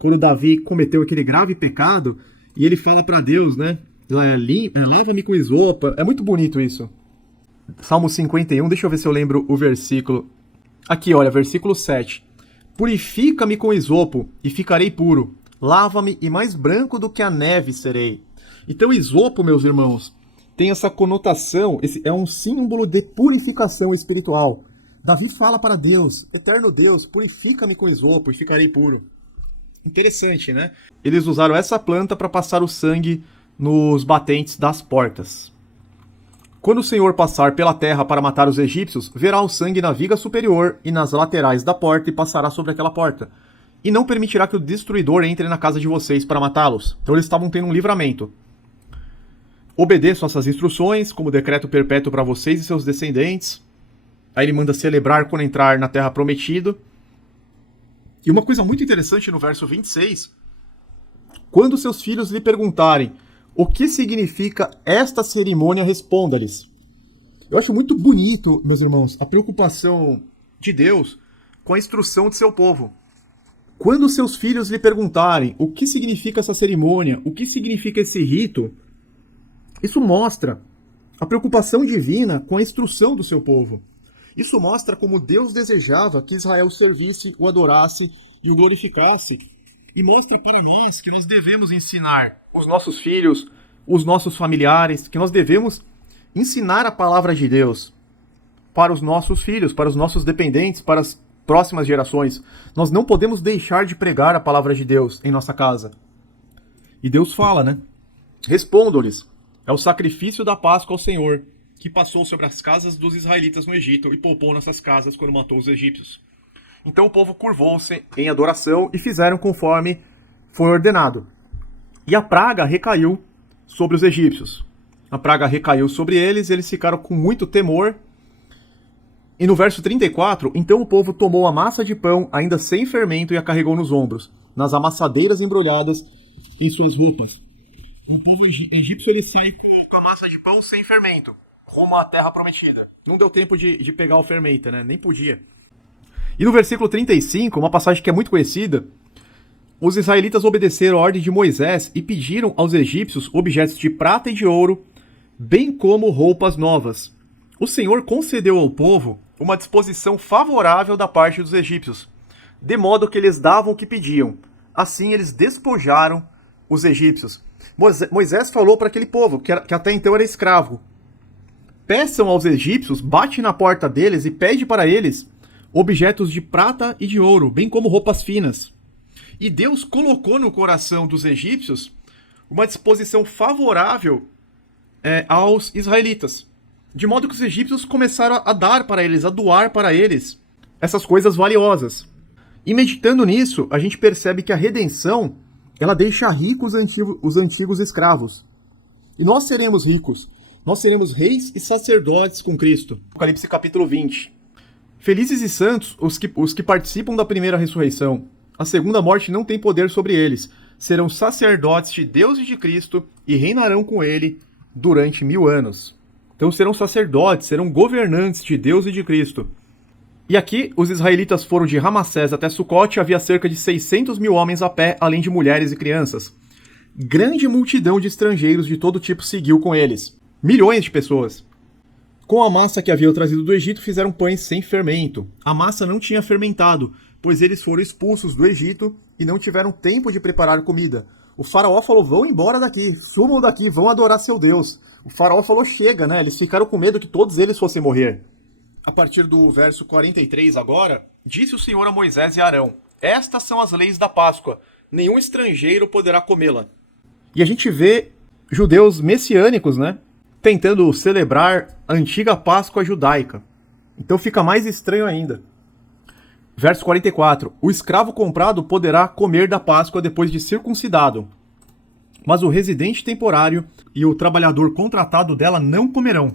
quando Davi cometeu aquele grave pecado, e ele fala para Deus, né? Lava-me com isopo. É muito bonito isso. Salmo 51, deixa eu ver se eu lembro o versículo. Aqui, olha, versículo 7. Purifica-me com isopo e ficarei puro. Lava-me e mais branco do que a neve serei. Então, isopo, meus irmãos, tem essa conotação, é um símbolo de purificação espiritual. Davi fala para Deus, eterno Deus, purifica-me com isopo e ficarei puro. Interessante, né? Eles usaram essa planta para passar o sangue nos batentes das portas. Quando o Senhor passar pela terra para matar os egípcios, verá o sangue na viga superior e nas laterais da porta e passará sobre aquela porta. E não permitirá que o destruidor entre na casa de vocês para matá-los. Então eles estavam tendo um livramento. Obedeçam essas instruções, como decreto perpétuo para vocês e seus descendentes. Aí ele manda celebrar quando entrar na terra prometida. E uma coisa muito interessante no verso 26. Quando seus filhos lhe perguntarem o que significa esta cerimônia, responda-lhes. Eu acho muito bonito, meus irmãos, a preocupação de Deus com a instrução de seu povo. Quando seus filhos lhe perguntarem o que significa essa cerimônia, o que significa esse rito, isso mostra a preocupação divina com a instrução do seu povo. Isso mostra como Deus desejava que Israel o servisse, o adorasse e o glorificasse. E mostra para nós que nós devemos ensinar os nossos filhos, os nossos familiares, que nós devemos ensinar a palavra de Deus para os nossos filhos, para os nossos dependentes, para as próximas gerações. Nós não podemos deixar de pregar a palavra de Deus em nossa casa. E Deus fala, né? Respondam-lhes, é o sacrifício da Páscoa ao Senhor, que passou sobre as casas dos israelitas no Egito e poupou nessas casas quando matou os egípcios. Então o povo curvou-se em adoração e fizeram conforme foi ordenado. E a praga recaiu sobre os egípcios. A praga recaiu sobre eles ficaram com muito temor. E no verso 34, então o povo tomou a massa de pão ainda sem fermento e a carregou nos ombros, nas amassadeiras embrulhadas em suas roupas. O povo egípcio ele sai com a massa de pão sem fermento, rumo à terra prometida. Não deu tempo de pegar o fermento, né? Nem podia. E no versículo 35, uma passagem que é muito conhecida, os israelitas obedeceram a ordem de Moisés e pediram aos egípcios objetos de prata e de ouro, bem como roupas novas. O Senhor concedeu ao povo uma disposição favorável da parte dos egípcios, de modo que eles davam o que pediam. Assim eles despojaram os egípcios. Moisés falou para aquele povo, que até então era escravo, peçam aos egípcios, bate na porta deles e pede para eles objetos de prata e de ouro, bem como roupas finas. E Deus colocou no coração dos egípcios uma disposição favorável aos israelitas. De modo que os egípcios começaram a dar para eles, a doar para eles essas coisas valiosas. E meditando nisso, a gente percebe que a redenção, ela deixa ricos os antigos escravos. E nós seremos ricos. Nós seremos reis e sacerdotes com Cristo. Apocalipse capítulo 20. Felizes e santos os que participam da primeira ressurreição. A segunda morte não tem poder sobre eles. Serão sacerdotes de Deus e de Cristo e reinarão com ele durante 1000 anos. Então serão sacerdotes, serão governantes de Deus e de Cristo. E aqui os israelitas foram de Ramassés até Sucote, havia cerca de 600 mil homens a pé, além de mulheres e crianças. Grande multidão de estrangeiros de todo tipo seguiu com eles. Milhões de pessoas. Com a massa que haviam trazido do Egito, fizeram pães sem fermento. A massa não tinha fermentado, pois eles foram expulsos do Egito e não tiveram tempo de preparar comida. O faraó falou, vão embora daqui, sumam daqui, vão adorar seu Deus. O faraó falou, chega, né? Eles ficaram com medo que todos eles fossem morrer. A partir do verso 43 agora, disse o Senhor a Moisés e Arão, estas são as leis da Páscoa, nenhum estrangeiro poderá comê-la. E a gente vê judeus messiânicos, né? Tentando celebrar a antiga Páscoa judaica. Então fica mais estranho ainda. Verso 44. O escravo comprado poderá comer da Páscoa depois de circuncidado, mas o residente temporário e o trabalhador contratado dela não comerão.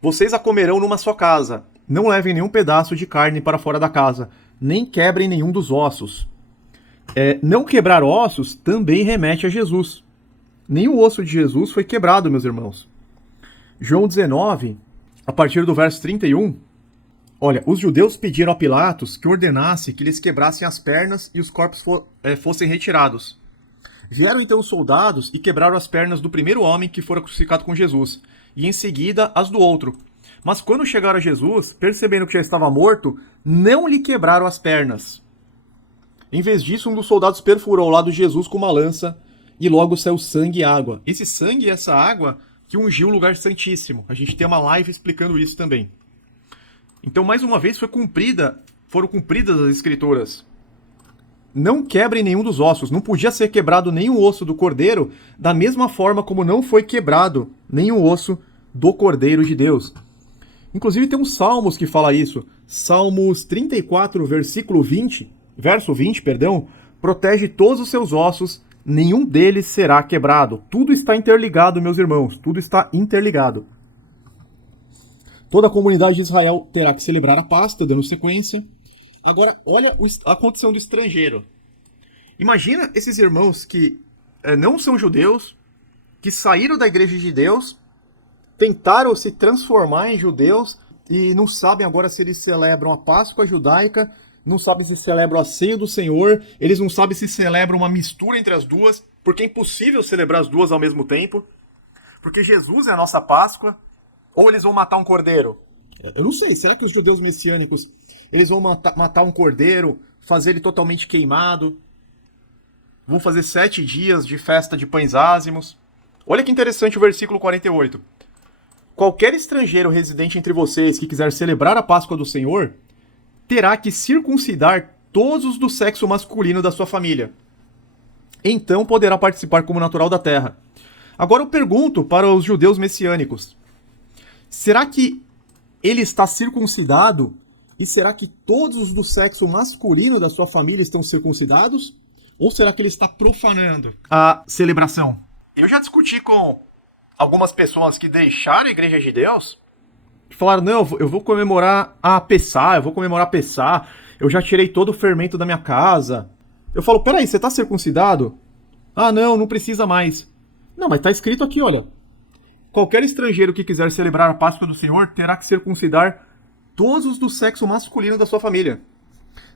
Vocês a comerão numa só casa. Não levem nenhum pedaço de carne para fora da casa, nem quebrem nenhum dos ossos. Não quebrar ossos também remete a Jesus. Nenhum osso de Jesus foi quebrado, meus irmãos. João 19, a partir do verso 31, Olha, os judeus pediram a Pilatos que ordenasse que eles quebrassem as pernas e os corpos fossem retirados. Vieram então os soldados e quebraram as pernas do primeiro homem que fora crucificado com Jesus, e em seguida as do outro. Mas quando chegaram a Jesus, percebendo que já estava morto, não lhe quebraram as pernas. Em vez disso, um dos soldados perfurou o lado de Jesus com uma lança, e logo saiu sangue e água. Esse sangue e essa água que ungiu o lugar santíssimo. A gente tem uma live explicando isso também. Então, mais uma vez, foram cumpridas as escrituras. Não quebrem nenhum dos ossos. Não podia ser quebrado nenhum osso do cordeiro, da mesma forma como não foi quebrado nenhum osso do Cordeiro de Deus. Inclusive tem uns salmos que fala isso. Salmos 34, verso 20, protege todos os seus ossos, nenhum deles será quebrado. Tudo está interligado, meus irmãos, tudo está interligado. Toda a comunidade de Israel terá que celebrar a Páscoa, dando sequência. Agora, olha a condição do estrangeiro. Imagina esses irmãos que não são judeus, que saíram da igreja de Deus, tentaram se transformar em judeus e não sabem agora se eles celebram a Páscoa judaica, não sabem se celebram a ceia do Senhor, eles não sabem se celebram uma mistura entre as duas, porque é impossível celebrar as duas ao mesmo tempo, porque Jesus é a nossa Páscoa, ou eles vão matar um cordeiro? Eu não sei, será que os judeus messiânicos eles vão matar um cordeiro, fazer ele totalmente queimado, vão fazer 7 dias de festa de pães ázimos? Olha que interessante o versículo 48. Qualquer estrangeiro residente entre vocês que quiser celebrar a Páscoa do Senhor, terá que circuncidar todos os do sexo masculino da sua família. Então poderá participar como natural da terra. Agora eu pergunto para os judeus messiânicos, será que ele está circuncidado? E será que todos os do sexo masculino da sua família estão circuncidados? Ou será que ele está profanando a celebração? Eu já discuti com algumas pessoas que deixaram a igreja de Deus e falaram, não, eu vou comemorar a Pessá, eu já tirei todo o fermento da minha casa. Eu falo, peraí, você está circuncidado? Ah, não precisa mais. Não, mas está escrito aqui, olha. Qualquer estrangeiro que quiser celebrar a Páscoa do Senhor terá que circuncidar todos os do sexo masculino da sua família.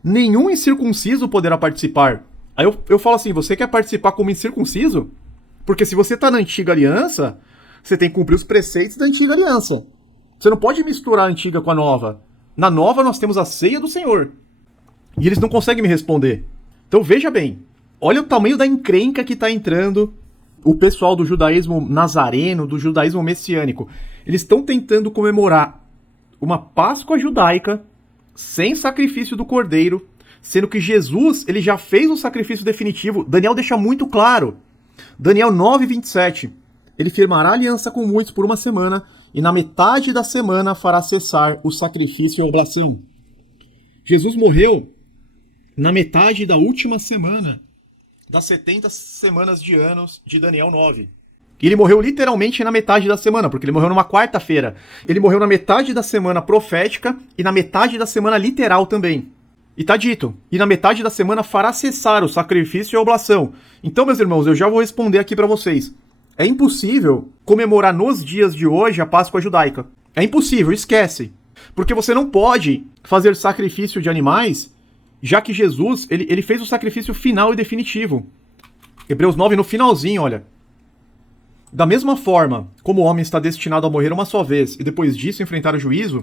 Nenhum incircunciso poderá participar. Aí eu falo assim, você quer participar como incircunciso? Porque se você está na antiga aliança, você tem que cumprir os preceitos da antiga aliança. Você não pode misturar a antiga com a nova. Na nova nós temos a ceia do Senhor. E eles não conseguem me responder. Então veja bem, olha o tamanho da encrenca que está entrando o pessoal do judaísmo nazareno, do judaísmo messiânico. Eles estão tentando comemorar uma Páscoa judaica sem sacrifício do cordeiro, sendo que Jesus ele já fez o sacrifício definitivo. Daniel deixa muito claro. Daniel 9:27. Ele firmará aliança com muitos por uma semana, e na metade da semana fará cessar o sacrifício e a oblação. Jesus morreu na metade da última semana das 70 semanas de anos de Daniel 9. E ele morreu literalmente na metade da semana, porque ele morreu numa quarta-feira. Ele morreu na metade da semana profética e na metade da semana literal também. E tá dito, e na metade da semana fará cessar o sacrifício e a oblação. Então, meus irmãos, eu já vou responder aqui para vocês. É impossível comemorar nos dias de hoje a Páscoa judaica. É impossível, esquece. Porque você não pode fazer sacrifício de animais, já que Jesus ele fez o sacrifício final e definitivo. Hebreus 9, no finalzinho, olha. Da mesma forma como o homem está destinado a morrer uma só vez e depois disso enfrentar o juízo,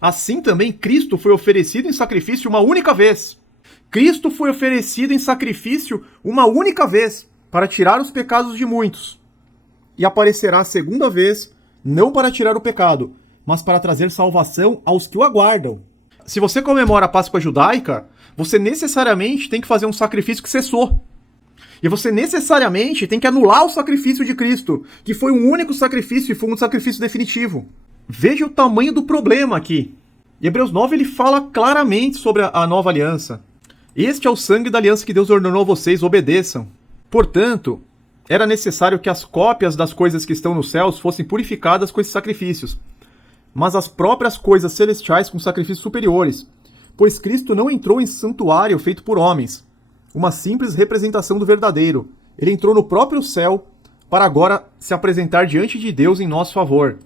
assim também Cristo foi oferecido em sacrifício uma única vez. Cristo foi oferecido em sacrifício uma única vez para tirar os pecados de muitos. E aparecerá a segunda vez, não para tirar o pecado, mas para trazer salvação aos que o aguardam. Se você comemora a Páscoa judaica, você necessariamente tem que fazer um sacrifício que cessou. E você necessariamente tem que anular o sacrifício de Cristo, que foi um único sacrifício e foi um sacrifício definitivo. Veja o tamanho do problema aqui. Em Hebreus 9 ele fala claramente sobre a nova aliança. Este é o sangue da aliança que Deus ordenou a vocês, obedeçam. Portanto, era necessário que as cópias das coisas que estão nos céus fossem purificadas com esses sacrifícios, mas as próprias coisas celestiais com sacrifícios superiores, pois Cristo não entrou em santuário feito por homens, uma simples representação do verdadeiro. Ele entrou no próprio céu para agora se apresentar diante de Deus em nosso favor.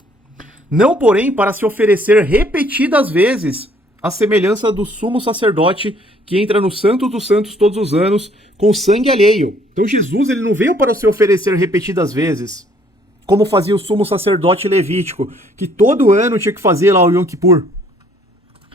Não, porém, para se oferecer repetidas vezes à semelhança do sumo sacerdote que entra no Santo dos Santos todos os anos com sangue alheio. Então Jesus ele não veio para se oferecer repetidas vezes, como fazia o sumo sacerdote levítico, que todo ano tinha que fazer lá o Yom Kippur.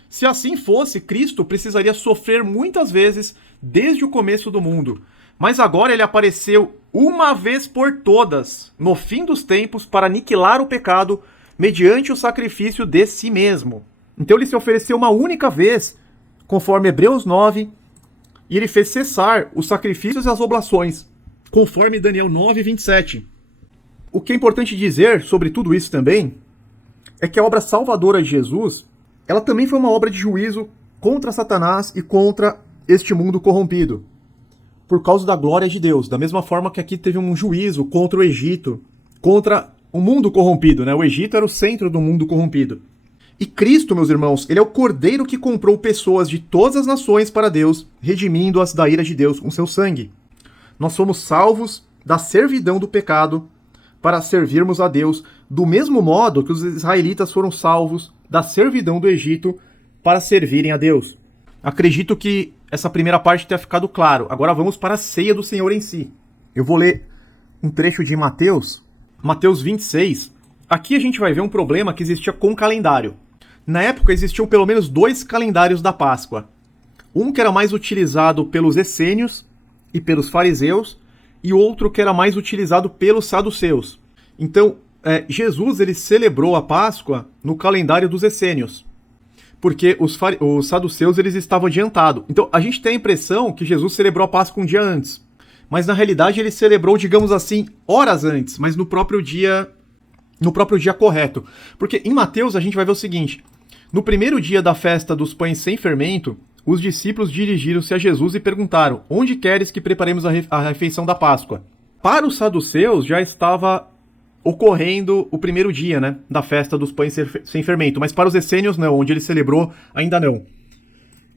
Se assim fosse, Cristo precisaria sofrer muitas vezes desde o começo do mundo. Mas agora ele apareceu uma vez por todas, no fim dos tempos, para aniquilar o pecado mediante o sacrifício de si mesmo. Então ele se ofereceu uma única vez, conforme Hebreus 9, e ele fez cessar os sacrifícios e as oblações, conforme Daniel 9, 27. O que é importante dizer sobre tudo isso também é que a obra salvadora de Jesus, ela também foi uma obra de juízo contra Satanás e contra este mundo corrompido, por causa da glória de Deus. Da mesma forma que aqui teve um juízo contra o Egito, contra o mundo corrompido, né? O Egito era o centro do mundo corrompido. E Cristo, meus irmãos, ele é o Cordeiro que comprou pessoas de todas as nações para Deus, redimindo-as da ira de Deus com seu sangue. Nós somos salvos da servidão do pecado para servirmos a Deus, do mesmo modo que os israelitas foram salvos da servidão do Egito para servirem a Deus. Acredito que essa primeira parte tenha ficado claro. Agora vamos para a ceia do Senhor em si. Eu vou ler um trecho de Mateus 26. Aqui a gente vai ver um problema que existia com o calendário. Na época existiam pelo menos 2 calendários da Páscoa. Um que era mais utilizado pelos essênios e pelos fariseus, e outro que era mais utilizado pelos saduceus. Então, Jesus ele celebrou a Páscoa no calendário dos essênios, porque os saduceus eles estavam adiantados. Então, a gente tem a impressão que Jesus celebrou a Páscoa um dia antes, mas na realidade ele celebrou, digamos assim, horas antes, mas no próprio dia correto. Porque em Mateus a gente vai ver o seguinte: no primeiro dia da festa dos pães sem fermento, os discípulos dirigiram-se a Jesus e perguntaram: onde queres que preparemos a refeição da Páscoa? Para os saduceus já estava ocorrendo o primeiro dia, né, da festa dos pães sem fermento, mas para os essênios não, onde ele celebrou ainda não.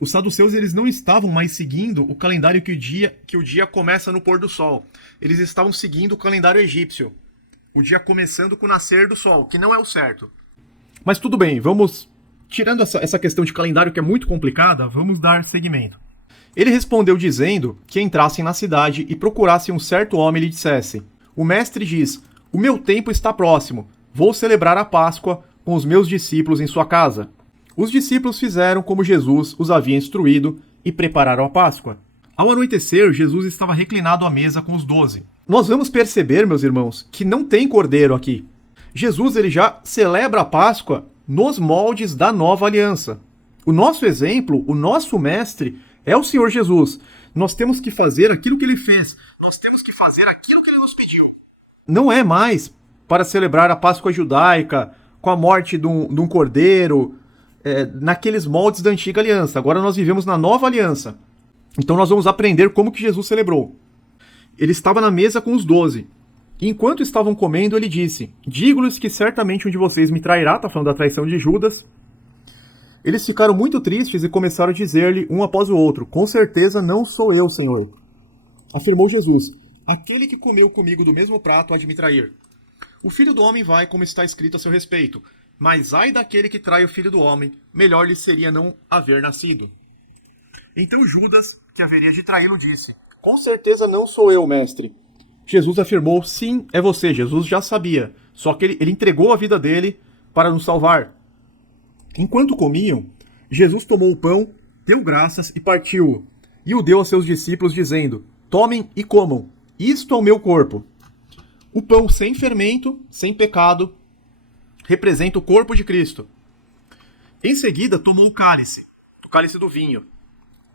Os saduceus eles não estavam mais seguindo o calendário que o dia começa no pôr do sol. Eles estavam seguindo o calendário egípcio, o dia começando com o nascer do sol, que não é o certo. Mas tudo bem, vamos, tirando essa questão de calendário que é muito complicada, vamos dar seguimento. Ele respondeu dizendo que entrassem na cidade e procurassem um certo homem e lhe dissesse: o mestre diz, o meu tempo está próximo, vou celebrar a Páscoa com os meus discípulos em sua casa. Os discípulos fizeram como Jesus os havia instruído e prepararam a Páscoa. Ao anoitecer, Jesus estava reclinado à mesa com os 12. Nós vamos perceber, meus irmãos, que não tem cordeiro aqui. Jesus ele já celebra a Páscoa nos moldes da nova aliança. O nosso exemplo, o nosso mestre, é o Senhor Jesus. Nós temos que fazer aquilo que ele fez. Nós temos que fazer aquilo que ele nos pediu. Não é mais para celebrar a Páscoa judaica com a morte de um cordeiro, naqueles moldes da antiga aliança. Agora nós vivemos na nova aliança. Então nós vamos aprender como que Jesus celebrou. Ele estava na mesa com os 12. E enquanto estavam comendo, ele disse: digo-lhes que certamente um de vocês me trairá. Está falando da traição de Judas. Eles ficaram muito tristes e começaram a dizer-lhe um após o outro: com certeza não sou eu, Senhor. Afirmou Jesus: aquele que comeu comigo do mesmo prato há de me trair. O Filho do Homem vai, como está escrito a seu respeito. Mas ai daquele que trai o Filho do Homem, melhor lhe seria não haver nascido. Então Judas, que haveria de traí-lo, disse: com certeza não sou eu, mestre. Jesus afirmou: sim, é você. Jesus já sabia, só que ele entregou a vida dele para nos salvar. Enquanto comiam, Jesus tomou o pão, deu graças e partiu-o, e o deu a seus discípulos, dizendo: tomem e comam, isto é o meu corpo. O pão sem fermento, sem pecado, representa o corpo de Cristo. Em seguida, tomou o cálice do vinho,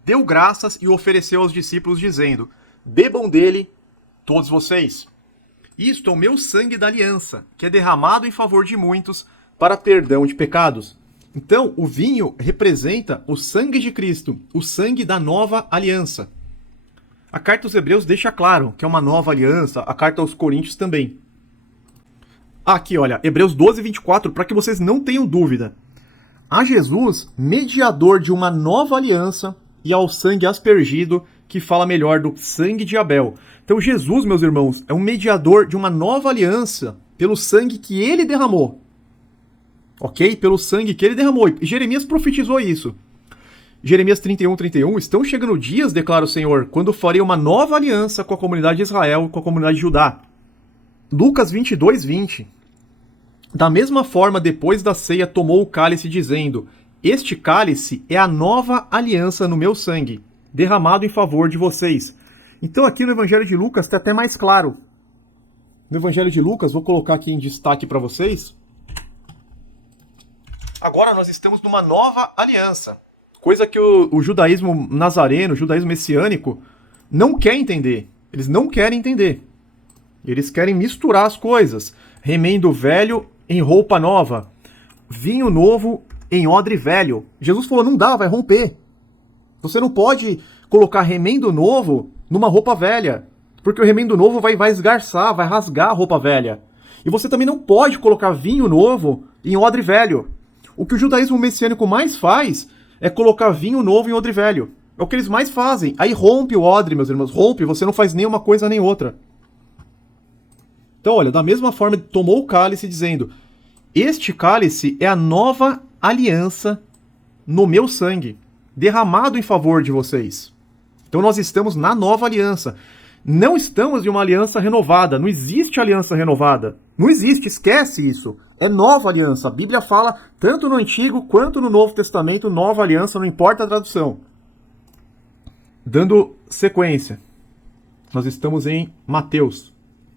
deu graças e o ofereceu aos discípulos, dizendo: bebam dele todos vocês. Isto é o meu sangue da aliança, que é derramado em favor de muitos para perdão de pecados. Então, o vinho representa o sangue de Cristo, o sangue da nova aliança. A carta aos Hebreus deixa claro que é uma nova aliança, a carta aos Coríntios também. Aqui, olha, Hebreus 12, 24, para que vocês não tenham dúvida. A Jesus, mediador de uma nova aliança, e ao sangue aspergido, que fala melhor do sangue de Abel. Então Jesus, meus irmãos, é um mediador de uma nova aliança pelo sangue que ele derramou. ok? Pelo sangue que ele derramou. E Jeremias profetizou isso. Jeremias 31:31, estão chegando dias, declara o Senhor, quando farei uma nova aliança com a comunidade de Israel e com a comunidade de Judá. Lucas 22:20. Da mesma forma, depois da ceia, tomou o cálice, dizendo: este cálice é a nova aliança no meu sangue, derramado em favor de vocês. Então aqui no Evangelho de Lucas está até mais claro. No Evangelho de Lucas, vou colocar aqui em destaque para vocês. Agora nós estamos numa nova aliança. Coisa que o judaísmo nazareno, o judaísmo messiânico, não quer entender. Eles não querem entender. Eles querem misturar as coisas. Remendo velho em roupa nova. Vinho novo em odre velho. Jesus falou, não dá, vai romper. Você não pode colocar remendo novo numa roupa velha. Porque o remendo novo vai esgarçar, vai rasgar a roupa velha. E você também não pode colocar vinho novo em odre velho. O que o judaísmo messiânico mais faz é colocar vinho novo em odre velho. É o que eles mais fazem. Aí rompe o odre, meus irmãos. Rompe, você não faz nem uma coisa nem outra. Então, olha, da mesma forma, tomou o cálice dizendo, este cálice é a nova aliança no meu sangue, derramado em favor de vocês. Então nós estamos na nova aliança. Não estamos em uma aliança renovada. Não existe aliança renovada. Não existe, esquece isso. É nova aliança. A Bíblia fala, tanto no Antigo quanto no Novo Testamento, nova aliança, não importa a tradução. Dando sequência, nós estamos em Mateus.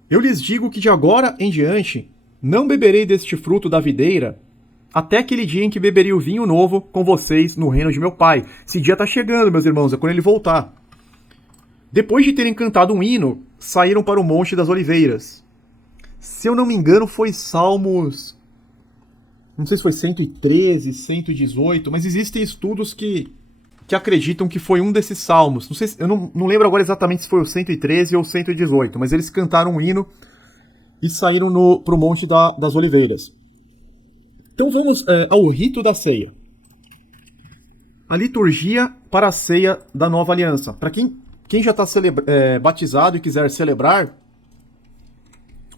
Eu lhes digo que de agora em diante não beberei deste fruto da videira, até aquele dia em que beberei o vinho novo com vocês no reino de meu Pai. Esse dia está chegando, meus irmãos, é quando ele voltar. Depois de terem cantado um hino, saíram para o Monte das Oliveiras. Se eu não me engano, foi Salmos... Não sei se foi 113, 118, mas existem estudos que acreditam que foi um desses salmos. Não sei, eu não lembro agora exatamente se foi o 113 ou o 118, mas eles cantaram um hino e saíram para o Monte das Oliveiras. Então vamos ao rito da ceia. A liturgia para a ceia da nova aliança. Para quem já está batizado e quiser celebrar,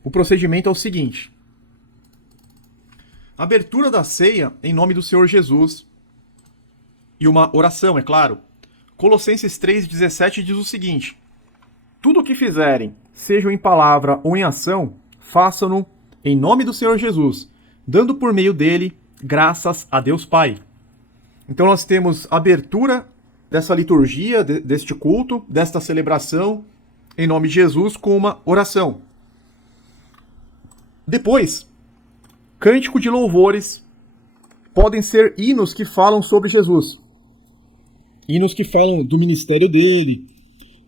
o procedimento é o seguinte. Abertura da ceia em nome do Senhor Jesus. E uma oração, é claro. Colossenses 3,17 diz o seguinte: tudo o que fizerem, sejam em palavra ou em ação, façam-no em nome do Senhor Jesus, dando por meio dele graças a Deus Pai. Então nós temos a abertura dessa liturgia, deste culto, desta celebração, em nome de Jesus, com uma oração. Depois, cântico de louvores podem ser hinos que falam sobre Jesus. Hinos que falam do ministério dele,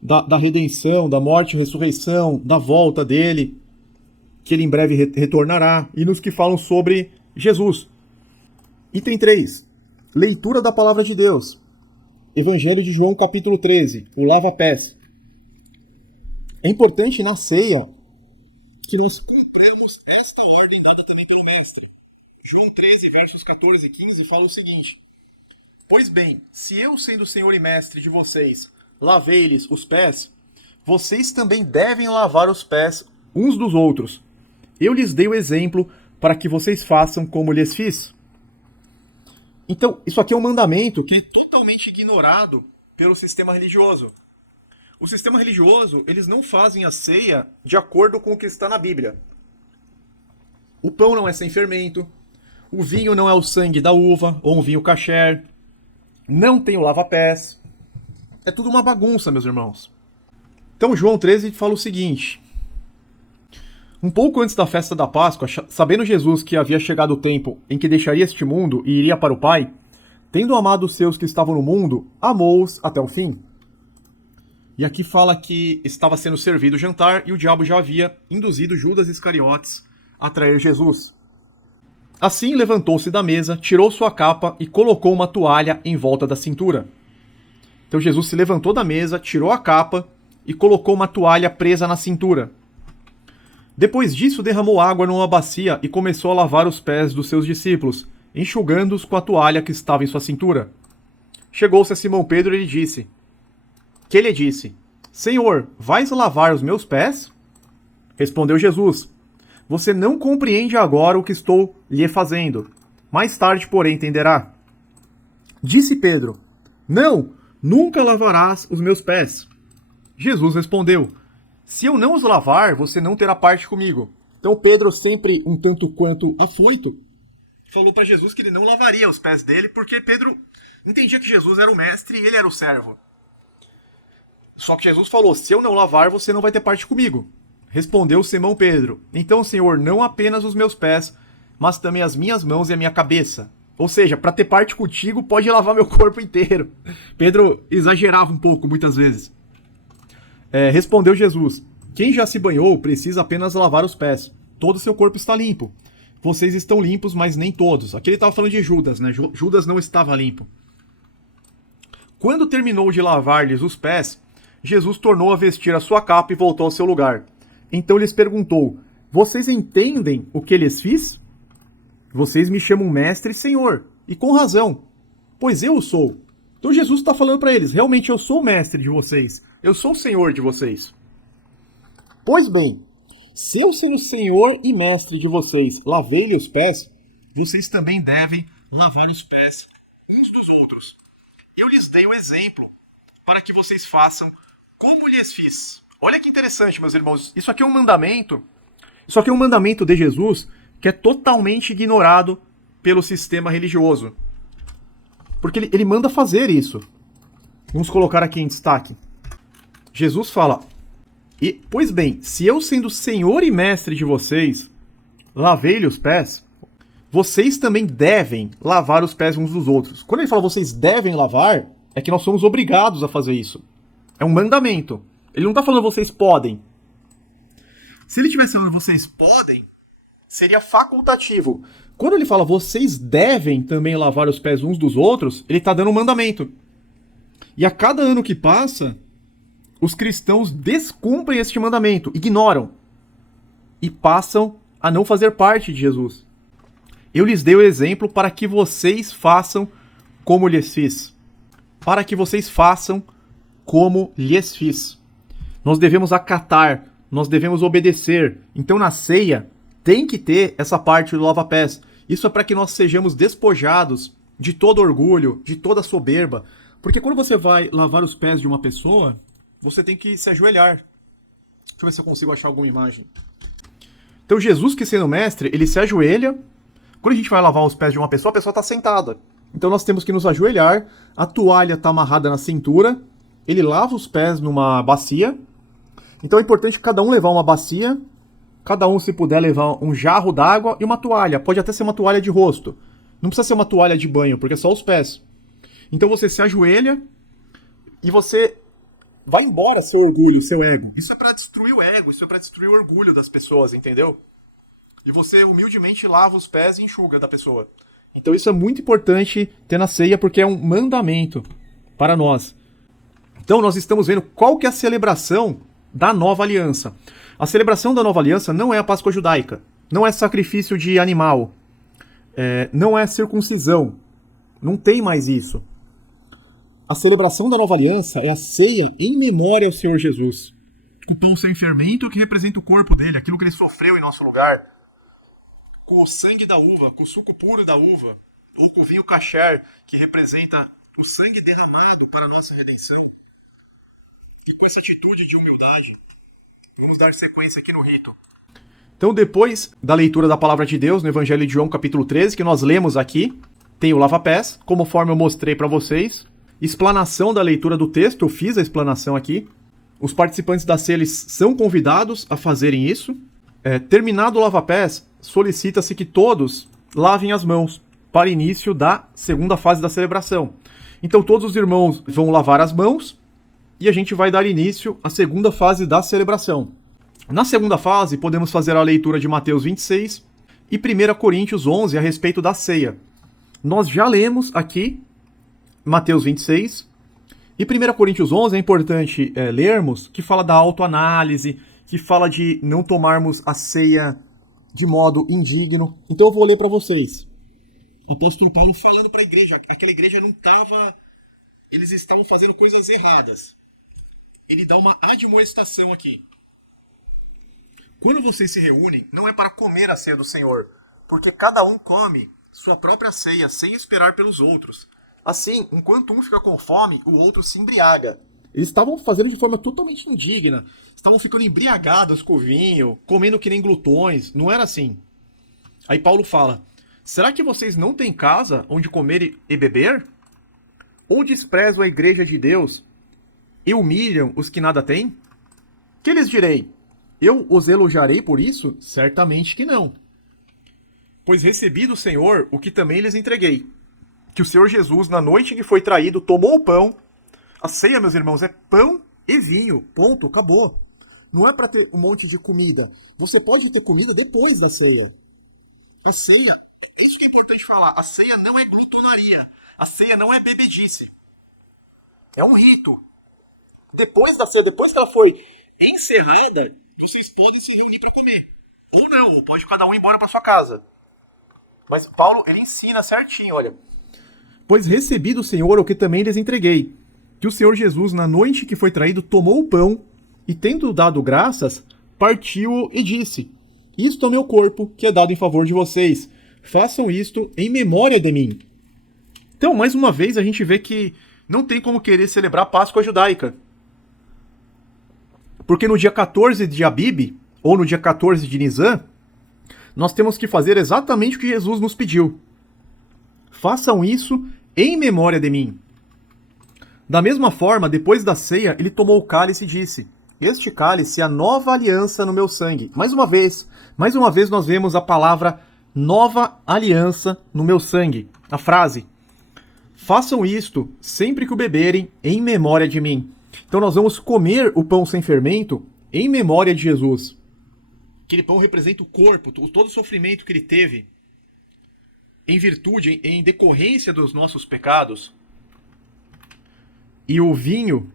da redenção, da morte e ressurreição, da volta dele, que ele em breve retornará. Hinos que falam sobre Jesus. Item 3. Leitura da palavra de Deus. Evangelho de João, capítulo 13. O lava-pés. É importante na ceia que nós cumpramos esta ordem dada também pelo Mestre. João 13, versos 14 e 15 fala o seguinte: pois bem, se eu, sendo Senhor e Mestre de vocês, lavei-lhes os pés, vocês também devem lavar os pés uns dos outros. Eu lhes dei o exemplo para que vocês façam como lhes fiz. Então, isso aqui é um mandamento que é totalmente ignorado pelo sistema religioso. O sistema religioso, eles não fazem a ceia de acordo com o que está na Bíblia. O pão não é sem fermento, o vinho não é o sangue da uva, ou um vinho kasher, não tem o lava-pés. É tudo uma bagunça, meus irmãos. Então João 13 fala o seguinte: um pouco antes da festa da Páscoa, sabendo Jesus que havia chegado o tempo em que deixaria este mundo e iria para o Pai, tendo amado os seus que estavam no mundo, amou-os até o fim. E aqui fala que estava sendo servido o jantar e o diabo já havia induzido Judas Iscariotes a trair Jesus. Assim levantou-se da mesa, tirou sua capa e colocou uma toalha em volta da cintura. Então Jesus se levantou da mesa, tirou a capa e colocou uma toalha presa na cintura. Depois disso derramou água numa bacia e começou a lavar os pés dos seus discípulos, enxugando-os com a toalha que estava em sua cintura. Chegou-se a Simão Pedro e lhe disse: Senhor, vais lavar os meus pés? Respondeu Jesus: você não compreende agora o que estou lhe fazendo, Mais tarde, porém, entenderá. Disse Pedro: Não, nunca lavarás os meus pés. Jesus respondeu: Se eu não os lavar, você não terá parte comigo. Então Pedro, sempre um tanto quanto afoito, falou para Jesus que ele não lavaria os pés dele, porque Pedro entendia que Jesus era o mestre e ele era o servo. Só que Jesus falou: Se eu não lavar, você não vai ter parte comigo. Respondeu Simão Pedro: Então, Senhor, não apenas os meus pés, mas também as minhas mãos e a minha cabeça. Ou seja, para ter parte contigo, pode lavar meu corpo inteiro. Pedro exagerava um pouco, muitas vezes. Respondeu Jesus: Quem já se banhou precisa apenas lavar os pés. Todo o seu corpo está limpo. Vocês estão limpos, mas nem todos. Aqui ele estava falando de Judas, né? Judas não estava limpo. Quando terminou de lavar-lhes os pés, Jesus tornou a vestir a sua capa e voltou ao seu lugar. Então lhes perguntou: Vocês entendem o que lhes fiz? Vocês me chamam mestre e senhor, e com razão, pois eu o sou. Então Jesus está falando para eles: realmente eu sou o mestre de vocês, eu sou o senhor de vocês. Pois bem, se eu sendo senhor e mestre de vocês lavei-lhe os pés, vocês também devem lavar os pés uns dos outros. Eu lhes dei o exemplo para que vocês façam como lhes fiz. Olha que interessante, meus irmãos. Isso aqui é um mandamento. Isso aqui é um mandamento de Jesus que é totalmente ignorado pelo sistema religioso. Porque ele manda fazer isso. Vamos colocar aqui em destaque. Jesus fala: Pois bem, se eu sendo senhor e mestre de vocês, lavei-lhe os pés, vocês também devem lavar os pés uns dos outros. Quando ele fala vocês devem lavar, é que nós somos obrigados a fazer isso. É um mandamento. Ele não está falando vocês podem. Se ele tivesse falando vocês podem, seria facultativo. Quando ele fala vocês devem também lavar os pés uns dos outros, ele está dando um mandamento. E a cada ano que passa, os cristãos descumprem este mandamento, ignoram e passam a não fazer parte de Jesus. Eu lhes dei o exemplo para que vocês façam como lhes fiz. Para que vocês façam como lhes fiz. Nós devemos acatar, nós devemos obedecer. Então na ceia tem que ter essa parte do lava-pés. Isso é para que nós sejamos despojados de todo orgulho, de toda soberba. Porque quando você vai lavar os pés de uma pessoa, você tem que se ajoelhar. Deixa eu ver se eu consigo achar alguma imagem. Então Jesus, que sendo mestre, ele se ajoelha. Quando a gente vai lavar os pés de uma pessoa, a pessoa está sentada. Então nós temos que nos ajoelhar, a toalha está amarrada na cintura, ele lava os pés numa bacia. Então é importante cada um levar uma bacia, cada um, se puder, levar um jarro d'água e uma toalha. Pode até ser uma toalha de rosto. Não precisa ser uma toalha de banho, porque é só os pés. Então você se ajoelha e você vai embora seu orgulho, seu ego. Isso é para destruir o ego, isso é para destruir o orgulho das pessoas, entendeu? E você humildemente lava os pés e enxuga da pessoa. Então isso é muito importante ter na ceia, porque é um mandamento para nós. Então nós estamos vendo qual que é a celebração da nova aliança. A celebração da nova aliança não é a Páscoa judaica, não é sacrifício de animal, não é circuncisão, não tem mais isso. A celebração da nova aliança é a ceia em memória ao Senhor Jesus. O pão sem fermento, que representa o corpo dele, aquilo que ele sofreu em nosso lugar, com o sangue da uva, com o suco puro da uva, ou com o vinho kasher, que representa o sangue derramado para a nossa redenção. E com essa atitude de humildade, vamos dar sequência aqui no rito. Então, depois da leitura da palavra de Deus, no Evangelho de João, capítulo 13, que nós lemos aqui, tem o lava-pés, conforme eu mostrei para vocês. Explanação da leitura do texto, eu fiz a explanação aqui. Os participantes da ceia são convidados a fazerem isso. Terminado o lava-pés, solicita-se que todos lavem as mãos para início da segunda fase da celebração. Então todos os irmãos vão lavar as mãos e a gente vai dar início à segunda fase da celebração. Na segunda fase, podemos fazer a leitura de Mateus 26 e 1 Coríntios 11 a respeito da ceia. Nós já lemos aqui Mateus 26 e 1 Coríntios 11 é importante lermos, que fala da autoanálise, que fala de não tomarmos a ceia de modo indigno. Então eu vou ler para vocês. O apóstolo Paulo falando para a igreja, aquela igreja não estava... Eles estavam fazendo coisas erradas. Ele dá uma admoestação aqui. Quando vocês se reúnem, não é para comer a ceia do Senhor, porque cada um come sua própria ceia sem esperar pelos outros. Assim, enquanto um fica com fome, o outro se embriaga. Eles estavam fazendo de forma totalmente indigna. Estavam ficando embriagados com o vinho, comendo que nem glutões. Não era assim. Aí Paulo fala: será que vocês não têm casa onde comer e beber? Ou desprezam a igreja de Deus e humilham os que nada têm? Que lhes direi? Eu os elogiarei por isso? Certamente que não. Pois recebi do Senhor o que também lhes entreguei. Que o Senhor Jesus, na noite em que foi traído, tomou o pão. A ceia, meus irmãos, é pão e vinho. Ponto, acabou. Não é para ter um monte de comida. Você pode ter comida depois da ceia. A ceia, isso que é importante falar, a ceia não é glutonaria. A ceia não é bebedice. É um rito. Depois da ceia, depois que ela foi encerrada, vocês podem se reunir para comer. Ou não, ou pode cada um ir embora para sua casa. Mas Paulo, ele ensina certinho, olha. Pois recebi do Senhor o que também lhes entreguei. Que o Senhor Jesus, na noite que foi traído, tomou o pão e, tendo dado graças, partiu-o e disse: isto é o meu corpo, que é dado em favor de vocês. Façam isto em memória de mim. Então, mais uma vez, a gente vê que não tem como querer celebrar a Páscoa judaica. Porque no dia 14 de Abib, ou no dia 14 de Nisan, nós temos que fazer exatamente o que Jesus nos pediu. Façam isso em memória de mim. Da mesma forma, depois da ceia, ele tomou o cálice e disse: este cálice é a nova aliança no meu sangue. Mais uma vez nós vemos a palavra nova aliança no meu sangue. A frase: façam isto sempre que o beberem em memória de mim. Então nós vamos comer o pão sem fermento em memória de Jesus. Aquele pão representa o corpo, todo o sofrimento que ele teve em virtude, em decorrência dos nossos pecados. E o vinho,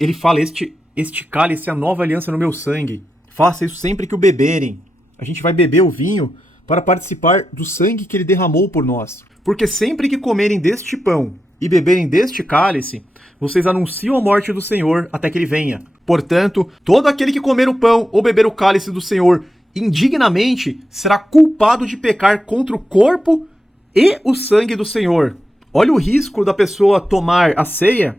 ele fala: este cálice é a nova aliança no meu sangue. Faça isso sempre que o beberem. A gente vai beber o vinho para participar do sangue que ele derramou por nós. Porque sempre que comerem deste pão e beberem deste cálice, vocês anunciam a morte do Senhor até que ele venha. Portanto, todo aquele que comer o pão ou beber o cálice do Senhor indignamente será culpado de pecar contra o corpo e o sangue do Senhor. Olha o risco da pessoa tomar a ceia,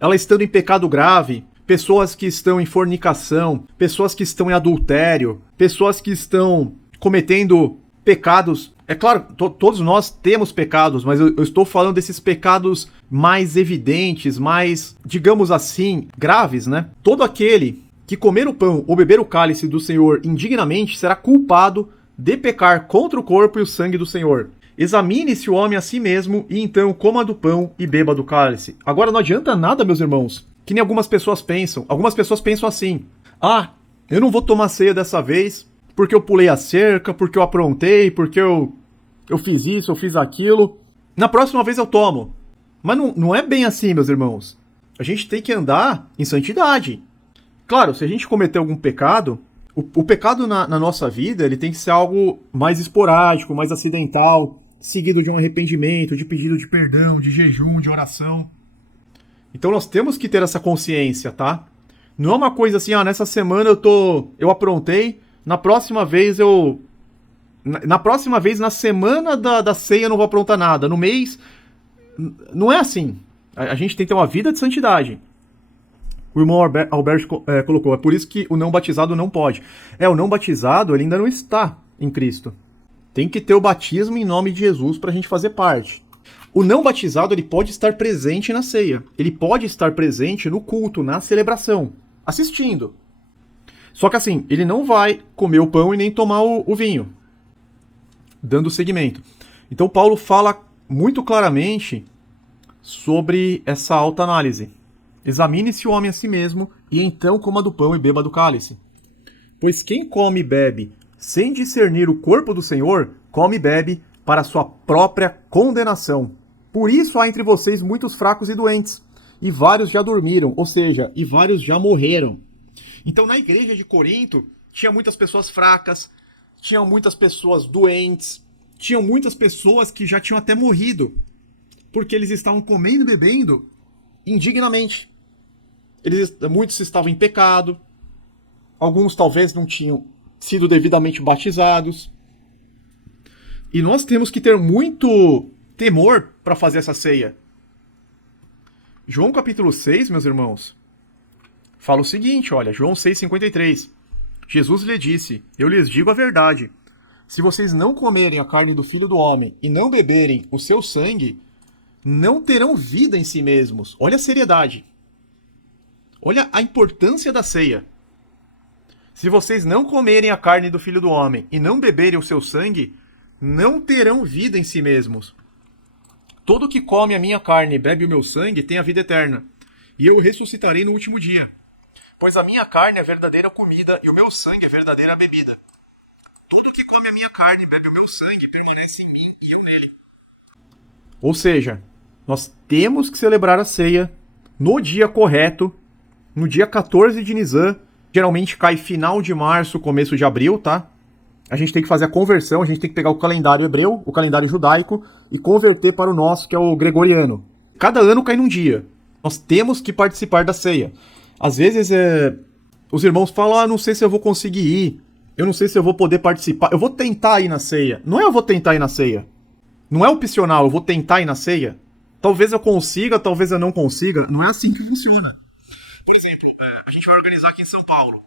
ela estando em pecado grave, pessoas que estão em fornicação, pessoas que estão em adultério, pessoas que estão cometendo pecados. É claro, todos nós temos pecados, mas eu estou falando desses pecados mais evidentes, mais, digamos assim, graves, né? Todo aquele que comer o pão ou beber o cálice do Senhor indignamente será culpado de pecar contra o corpo e o sangue do Senhor. Examine-se o homem a si mesmo, e então coma do pão e beba do cálice. Agora não adianta nada, meus irmãos, que nem algumas pessoas pensam. Algumas pessoas pensam assim: ah, eu não vou tomar ceia dessa vez, porque eu pulei a cerca, porque eu aprontei, porque eu fiz isso, eu fiz aquilo. Na próxima vez eu tomo. Mas não é bem assim, meus irmãos. A gente tem que andar em santidade. Claro, se a gente cometer algum pecado, o pecado na nossa vida, ele tem que ser algo mais esporádico, mais acidental, seguido de um arrependimento, de pedido de perdão, de jejum, de oração. Então nós temos que ter essa consciência, tá? Não é uma coisa assim: ah, nessa semana eu aprontei, na próxima vez na semana da ceia eu não vou aprontar nada, no mês. Não é assim. A gente tem que ter uma vida de santidade. O irmão Alberto colocou: é por isso que o não batizado não pode. O não batizado, ele ainda não está em Cristo. Tem que ter o batismo em nome de Jesus para a gente fazer parte. O não batizado, ele pode estar presente na ceia. Ele pode estar presente no culto, na celebração, assistindo. Só que assim, ele não vai comer o pão e nem tomar o vinho, dando seguimento. Então Paulo fala muito claramente sobre essa autoanálise. Examine-se o homem a si mesmo, e então coma do pão e beba do cálice. Pois quem come e bebe sem discernir o corpo do Senhor, come e bebe para sua própria condenação. Por isso há entre vocês muitos fracos e doentes, e vários já dormiram, ou seja, e vários já morreram. Então na igreja de Corinto tinha muitas pessoas fracas, tinham muitas pessoas doentes, tinham muitas pessoas que já tinham até morrido, porque eles estavam comendo e bebendo indignamente. Muitos estavam em pecado, alguns talvez não tinham sido devidamente batizados, E nós temos que ter muito temor para fazer essa ceia. João capítulo 6, meus irmãos, fala o seguinte, olha, João 6,53. Jesus lhe disse, eu lhes digo a verdade, se vocês não comerem a carne do Filho do Homem e não beberem o seu sangue, não terão vida em si mesmos. Olha a seriedade. Olha a importância da ceia. Se vocês não comerem a carne do Filho do Homem e não beberem o seu sangue, não terão vida em si mesmos. Todo que come a minha carne e bebe o meu sangue tem a vida eterna, e eu o ressuscitarei no último dia. Pois a minha carne é verdadeira comida e o meu sangue é verdadeira bebida. Todo que come a minha carne e bebe o meu sangue permanece em mim e eu nele. Ou seja, nós temos que celebrar a ceia no dia correto, no dia 14 de Nisan. Geralmente cai final de março, começo de abril, tá? A gente tem que fazer a conversão, a gente tem que pegar o calendário hebreu, o calendário judaico, e converter para o nosso, que é o gregoriano. Cada ano cai num dia. Nós temos que participar da ceia. Às vezes os irmãos falam, não sei se eu vou conseguir ir, eu não sei se eu vou poder participar, eu vou tentar ir na ceia. Não é eu vou tentar ir na ceia. Não é opcional, eu vou tentar ir na ceia. Talvez eu consiga, talvez eu não consiga. Não é assim que funciona. Por exemplo, a gente vai organizar aqui em São Paulo.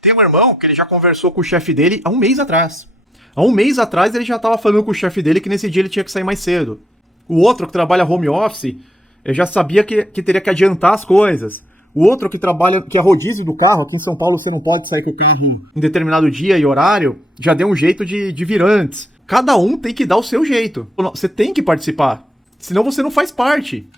Tem um irmão que ele já conversou com o chefe dele há um mês atrás. Há um mês atrás ele já estava falando com o chefe dele que nesse dia ele tinha que sair mais cedo. O outro que trabalha home office, já sabia que teria que adiantar as coisas. O outro que trabalha, que é rodízio do carro, aqui em São Paulo você não pode sair com o carro em determinado dia e horário, já deu um jeito de vir antes. Cada um tem que dar o seu jeito. Você tem que participar, senão você não faz parte.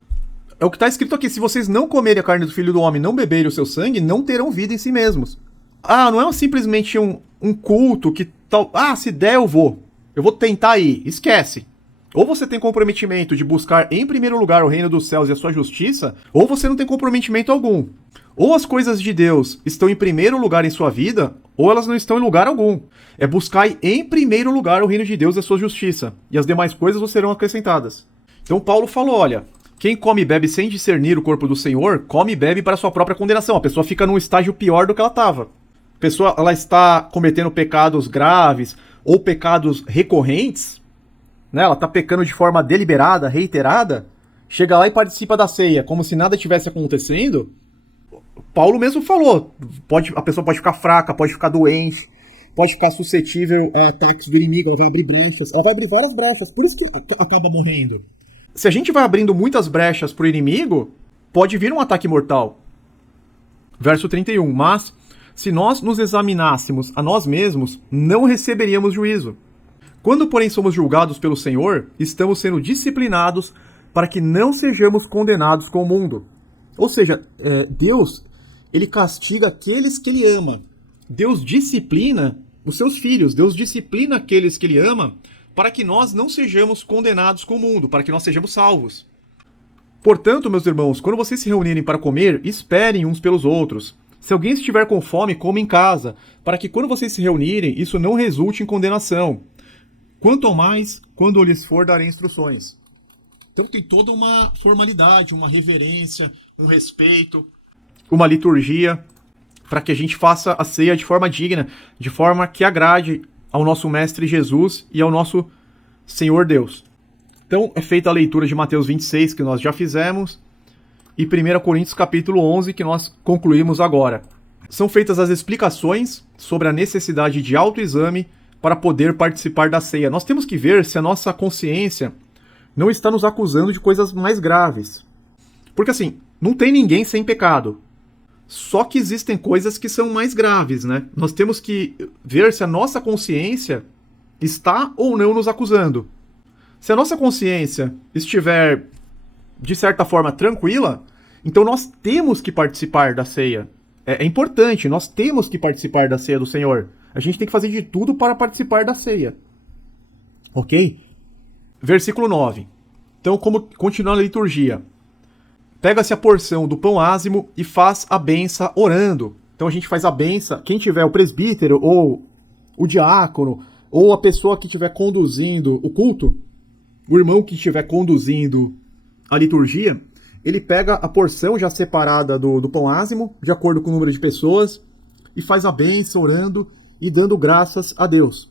É o que está escrito aqui, se vocês não comerem a carne do Filho do Homem e não beberem o seu sangue, não terão vida em si mesmos. Ah, não é simplesmente um culto que tal... Ah, se der eu vou tentar ir. Esquece. Ou você tem comprometimento de buscar em primeiro lugar o reino dos céus e a sua justiça, ou você não tem comprometimento algum. Ou as coisas de Deus estão em primeiro lugar em sua vida, ou elas não estão em lugar algum. É buscar em primeiro lugar o reino de Deus e a sua justiça, e as demais coisas vos serão acrescentadas. Então Paulo falou, olha, quem come e bebe sem discernir o corpo do Senhor, come e bebe para sua própria condenação. A pessoa fica num estágio pior do que ela estava. A pessoa ela está cometendo pecados graves ou pecados recorrentes, né? Ela está pecando de forma deliberada, reiterada, chega lá e participa da ceia, como se nada tivesse acontecendo. Paulo mesmo falou, a pessoa pode ficar fraca, pode ficar doente, pode ficar suscetível a ataques do inimigo, ela vai abrir brechas, ela vai abrir várias brechas, por isso que acaba morrendo. Se a gente vai abrindo muitas brechas para o inimigo, pode vir um ataque mortal. Verso 31, mas se nós nos examinássemos a nós mesmos, não receberíamos juízo. Quando, porém, somos julgados pelo Senhor, estamos sendo disciplinados para que não sejamos condenados com o mundo. Ou seja, Deus, ele castiga aqueles que ele ama. Deus disciplina os seus filhos, Deus disciplina aqueles que ele ama para que nós não sejamos condenados com o mundo, para que nós sejamos salvos. Portanto, meus irmãos, quando vocês se reunirem para comer, esperem uns pelos outros. Se alguém estiver com fome, coma em casa, para que quando vocês se reunirem, isso não resulte em condenação. Quanto ao mais, quando eu lhes for, darei instruções. Então tem toda uma formalidade, uma reverência, um respeito, uma liturgia, para que a gente faça a ceia de forma digna, de forma que agrade ao nosso Mestre Jesus e ao nosso Senhor Deus. Então é feita a leitura de Mateus 26, que nós já fizemos, e 1 Coríntios capítulo 11, que nós concluímos agora. São feitas as explicações sobre a necessidade de autoexame para poder participar da ceia. Nós temos que ver se a nossa consciência não está nos acusando de coisas mais graves. Porque assim, não tem ninguém sem pecado. Só que existem coisas que são mais graves, né? Nós temos que ver se a nossa consciência está ou não nos acusando. Se a nossa consciência estiver, de certa forma, tranquila, então nós temos que participar da ceia. É importante, nós temos que participar da ceia do Senhor. A gente tem que fazer de tudo para participar da ceia. Ok? Versículo 9. Então, como continuando a liturgia. Pega-se a porção do pão ázimo e faz a benção orando. Então a gente faz a benção. Quem tiver o presbítero ou o diácono ou a pessoa que estiver conduzindo o culto, o irmão que estiver conduzindo a liturgia, ele pega a porção já separada do pão ázimo, de acordo com o número de pessoas, e faz a benção orando e dando graças a Deus.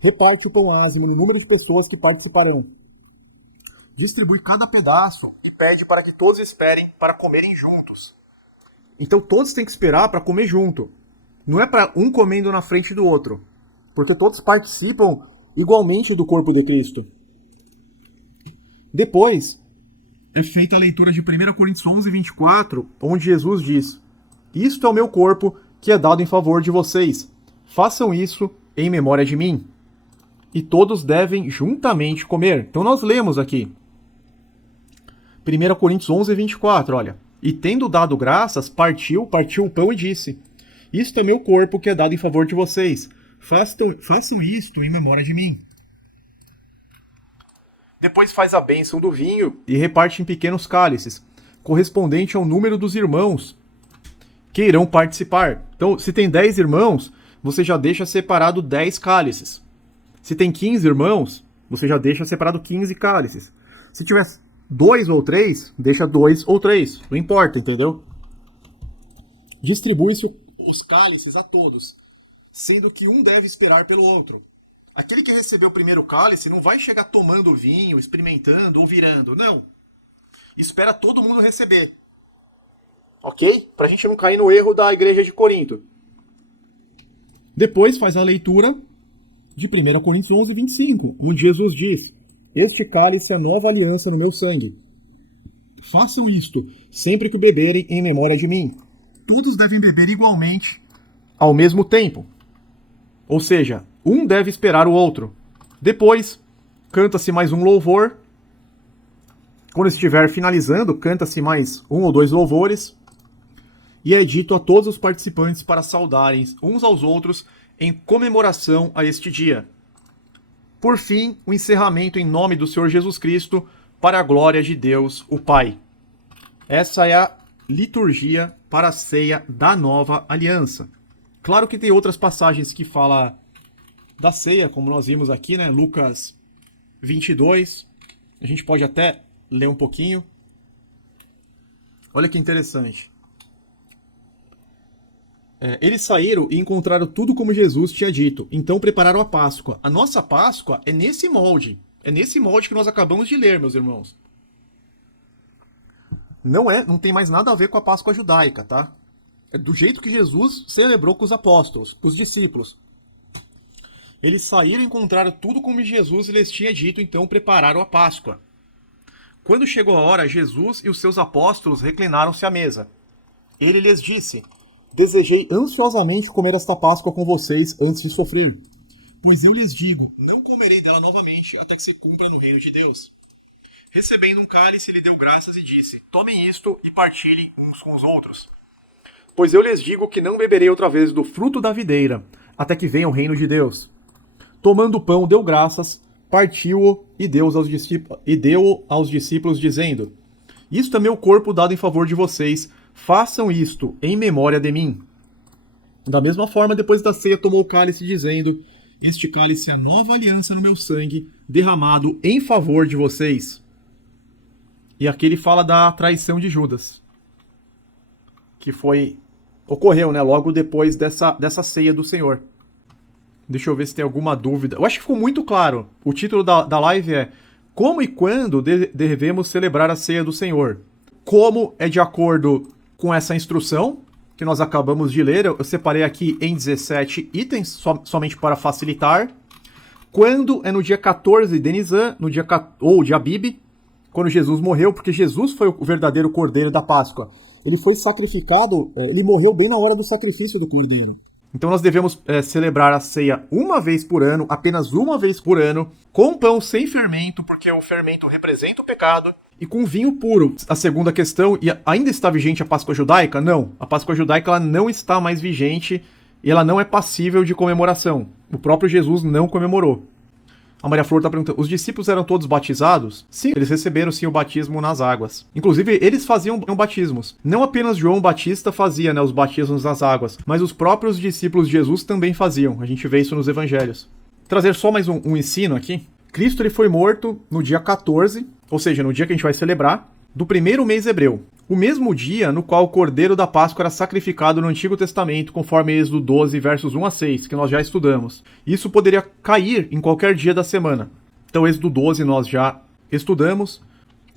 reparte o pão ázimo no número de pessoas que participarão. Distribui cada pedaço e pede para que todos esperem para comerem juntos. Então todos têm que esperar para comer junto. Não é para um comendo na frente do outro, porque todos participam igualmente do corpo de Cristo. Depois, é feita a leitura de 1 Coríntios 11, 24, onde Jesus diz: Isto é o meu corpo que é dado em favor de vocês. Façam isso em memória de mim. E todos devem juntamente comer. Então nós lemos aqui. 1 Coríntios 11, 24, olha. E tendo dado graças, partiu o pão e disse: Isto é meu corpo que é dado em favor de vocês. Façam isto em memória de mim. Depois faz a bênção do vinho e reparte em pequenos cálices, correspondente ao número dos irmãos que irão participar. Então, se tem 10 irmãos, você já deixa separado 10 cálices. Se tem 15 irmãos, você já deixa separado 15 cálices. Se tiver 2 ou 3, deixa 2 ou 3. Não importa, entendeu? Distribui-se os cálices a todos, sendo que um deve esperar pelo outro. Aquele que recebeu o primeiro cálice não vai chegar tomando vinho, experimentando ou virando. Não. Espera todo mundo receber. Ok? Pra gente não cair no erro da igreja de Corinto. Depois faz a leitura de 1 Coríntios 11, 25, onde Jesus diz: Este cálice é a nova aliança no meu sangue. Façam isto sempre que o beberem em memória de mim. Todos devem beber igualmente, ao mesmo tempo. Ou seja, um deve esperar o outro. Depois, canta-se mais um louvor. Quando estiver finalizando, canta-se mais um ou 2 louvores. E é dito a todos os participantes para saudarem uns aos outros em comemoração a este dia. Por fim, o encerramento em nome do Senhor Jesus Cristo, para a glória de Deus, o Pai. Essa é a liturgia para a ceia da nova aliança. Claro que tem outras passagens que falam da ceia, como nós vimos aqui, né? Lucas 22. A gente pode até ler um pouquinho. Olha que interessante. Eles saíram e encontraram tudo como Jesus tinha dito. Então prepararam a Páscoa. A nossa Páscoa é nesse molde. É nesse molde que nós acabamos de ler, meus irmãos. Não tem mais nada a ver com a Páscoa judaica, tá? É do jeito que Jesus celebrou com os apóstolos, com os discípulos. Eles saíram e encontraram tudo como Jesus lhes tinha dito, então prepararam a Páscoa. Quando chegou a hora, Jesus e os seus apóstolos reclinaram-se à mesa. Ele lhes disse: Desejei ansiosamente comer esta Páscoa com vocês antes de sofrer. Pois eu lhes digo, não comerei dela novamente, até que se cumpra no reino de Deus. Recebendo um cálice, ele deu graças e disse: Tomem isto e partilhem uns com os outros. Pois eu lhes digo que não beberei outra vez do fruto da videira, até que venha o reino de Deus. Tomando o pão, deu graças, partiu-o e deu aos discípulos, dizendo: Isto é meu corpo dado em favor de vocês, façam isto em memória de mim. Da mesma forma, depois da ceia, tomou o cálice, dizendo: Este cálice é a nova aliança no meu sangue, derramado em favor de vocês. E aqui ele fala da traição de Judas, que ocorreu, né, logo depois dessa ceia do Senhor. Deixa eu ver se tem alguma dúvida. Eu acho que ficou muito claro. O título da live é: Como e quando devemos celebrar a ceia do Senhor? Como é de acordo com essa instrução que nós acabamos de ler. Eu separei aqui em 17 itens, somente para facilitar. Quando é no dia 14 de Nisan, ou de Abib, quando Jesus morreu, porque Jesus foi o verdadeiro cordeiro da Páscoa. Ele foi sacrificado, ele morreu bem na hora do sacrifício do cordeiro. Então nós devemos celebrar a ceia uma vez por ano, apenas uma vez por ano, com pão sem fermento, porque o fermento representa o pecado, e com vinho puro. A segunda questão, e ainda está vigente a Páscoa judaica? Não. A Páscoa judaica ela não está mais vigente e ela não é passível de comemoração. O próprio Jesus não comemorou. A Maria Flor está perguntando, os discípulos eram todos batizados? Sim, eles receberam sim o batismo nas águas. Inclusive, eles faziam batismos. Não apenas João Batista fazia, né, os batismos nas águas, mas os próprios discípulos de Jesus também faziam. A gente vê isso nos evangelhos. Trazer só mais um ensino aqui. Cristo ele foi morto no dia 14, ou seja, no dia que a gente vai celebrar, do primeiro mês hebreu, o mesmo dia no qual o cordeiro da Páscoa era sacrificado no Antigo Testamento, conforme Êxodo 12, versos 1 a 6, que nós já estudamos. Isso poderia cair em qualquer dia da semana. Então, Êxodo 12 nós já estudamos.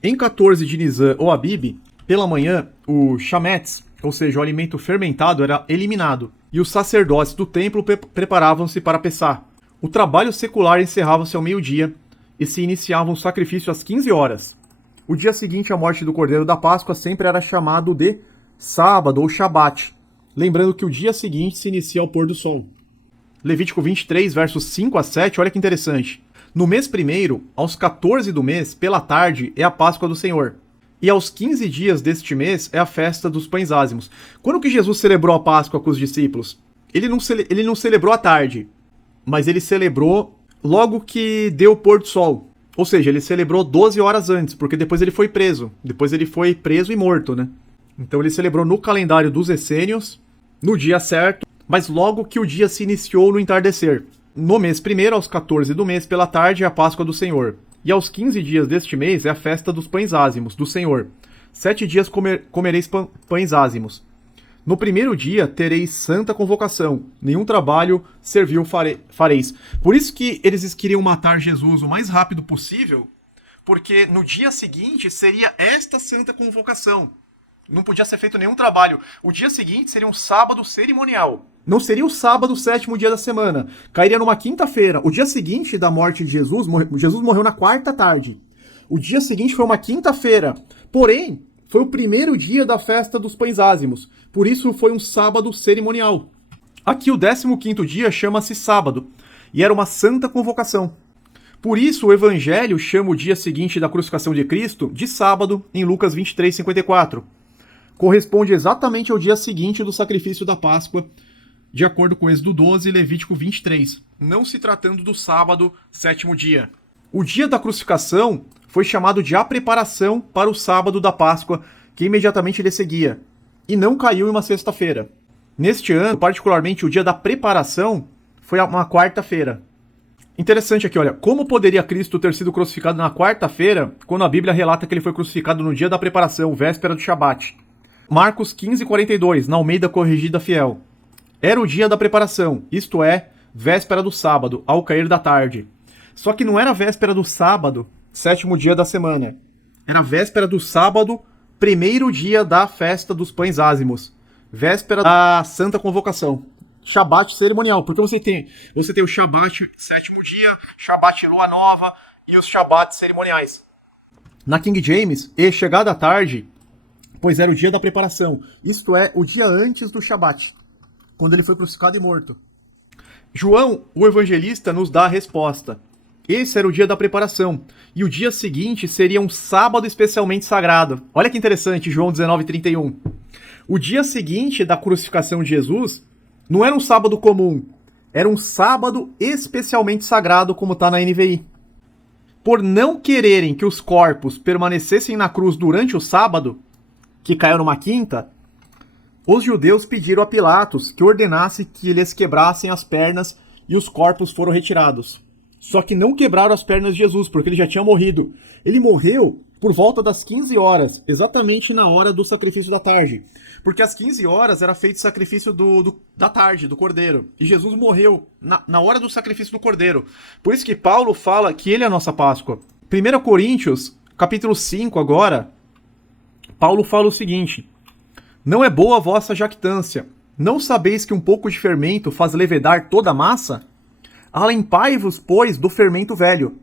Em 14 de Nisan ou Abib, pela manhã, o chametz, ou seja, o alimento fermentado, era eliminado, e os sacerdotes do templo preparavam-se para Pessah. O trabalho secular encerrava-se ao meio-dia e se iniciava um sacrifício às 15 horas. O dia seguinte à morte do Cordeiro da Páscoa sempre era chamado de sábado ou Shabat, lembrando que o dia seguinte se inicia ao pôr do sol. Levítico 23, versos 5 a 7, olha que interessante. No mês primeiro, aos 14 do mês, pela tarde, é a Páscoa do Senhor. E aos 15 dias deste mês é a festa dos pães ázimos. Quando que Jesus celebrou a Páscoa com os discípulos? Ele não celebrou à tarde, mas ele celebrou logo que deu o pôr do sol. Ou seja, ele celebrou 12 horas antes, porque depois ele foi preso. Depois ele foi preso e morto, né? Então ele celebrou no calendário dos essênios, no dia certo, mas logo que o dia se iniciou no entardecer. No mês primeiro, aos 14 do mês, pela tarde, é a Páscoa do Senhor. E aos 15 dias deste mês é a festa dos pães ázimos, do Senhor. 7 dias comereis pães ázimos. No primeiro dia tereis santa convocação, nenhum trabalho servil fareis. Por isso que eles queriam matar Jesus o mais rápido possível, porque no dia seguinte seria esta santa convocação. Não podia ser feito nenhum trabalho. O dia seguinte seria um sábado cerimonial. Não seria o sábado, o sétimo dia da semana. Cairia numa quinta-feira. O dia seguinte da morte de Jesus, Jesus morreu na quarta tarde. O dia seguinte foi uma quinta-feira. Porém, foi o primeiro dia da festa dos pães ázimos. Por isso foi um sábado cerimonial. Aqui o 15º dia chama-se sábado. E era uma santa convocação. Por isso o Evangelho chama o dia seguinte da crucificação de Cristo de sábado, em Lucas 23, 54. Corresponde exatamente ao dia seguinte do sacrifício da Páscoa, de acordo com Êxodo 12 e Levítico 23, não se tratando do sábado, sétimo dia. O dia da crucificação foi chamado de a preparação para o sábado da Páscoa, que imediatamente lhe seguia, e não caiu em uma sexta-feira. Neste ano, particularmente, o dia da preparação foi uma quarta-feira. Interessante aqui, olha, como poderia Cristo ter sido crucificado na quarta-feira, quando a Bíblia relata que ele foi crucificado no dia da preparação, véspera do Shabat? Marcos 15:42, na Almeida Corrigida Fiel. Era o dia da preparação, isto é, véspera do sábado, ao cair da tarde. Só que não era véspera do sábado, sétimo dia da semana. Era véspera do sábado, primeiro dia da festa dos pães ázimos. Véspera da Santa Convocação. Shabat cerimonial, porque você tem o Shabat sétimo dia, Shabat lua nova e os Shabats cerimoniais. Na King James, e chegada à tarde, pois era o dia da preparação, isto é, o dia antes do Shabat, quando ele foi crucificado e morto. João, o evangelista, nos dá a resposta. Esse era o dia da preparação, e o dia seguinte seria um sábado especialmente sagrado. Olha que interessante, João 19:31. O dia seguinte da crucificação de Jesus não era um sábado comum, era um sábado especialmente sagrado, como está na NVI. Por não quererem que os corpos permanecessem na cruz durante o sábado, que caiu numa quinta, os judeus pediram a Pilatos que ordenasse que eles quebrassem as pernas e os corpos foram retirados. Só que não quebraram as pernas de Jesus, porque ele já tinha morrido. Ele morreu por volta das 15 horas, exatamente na hora do sacrifício da tarde. Porque às 15 horas era feito o sacrifício da tarde, do cordeiro. E Jesus morreu na hora do sacrifício do cordeiro. Por isso que Paulo fala que ele é a nossa Páscoa. 1 Coríntios, capítulo 5 agora, Paulo fala o seguinte: não é boa a vossa jactância. Não sabeis que um pouco de fermento faz levedar toda a massa? Alempai-vos, pois, do fermento velho.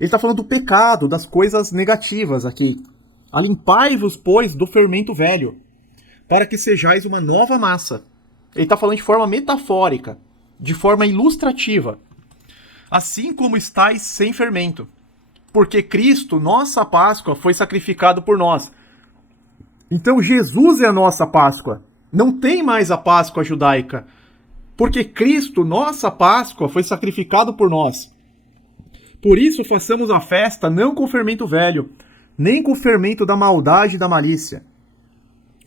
Ele está falando do pecado, das coisas negativas aqui. Alimpai-vos, pois, do fermento velho, para que sejais uma nova massa. Ele está falando de forma metafórica, de forma ilustrativa. Assim como estáis sem fermento. Porque Cristo, nossa Páscoa, foi sacrificado por nós. Então Jesus é a nossa Páscoa. Não tem mais a Páscoa judaica. Porque Cristo, nossa Páscoa, foi sacrificado por nós. Por isso façamos a festa não com o fermento velho, nem com o fermento da maldade e da malícia.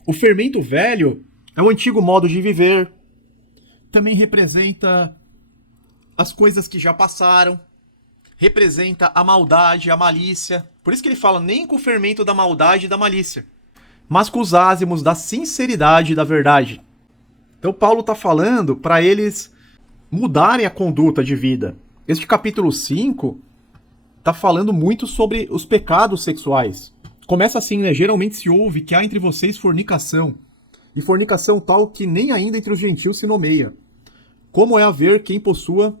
O fermento velho é o antigo modo de viver. Também representa as coisas que já passaram. Representa a maldade, a malícia. Por isso que ele fala, nem com o fermento da maldade e da malícia, mas com os ázimos da sinceridade e da verdade. Então Paulo está falando para eles mudarem a conduta de vida. Este capítulo 5 está falando muito sobre os pecados sexuais. Começa assim, né? Geralmente se ouve que há entre vocês fornicação, e fornicação tal que nem ainda entre os gentios se nomeia. Como é haver quem possua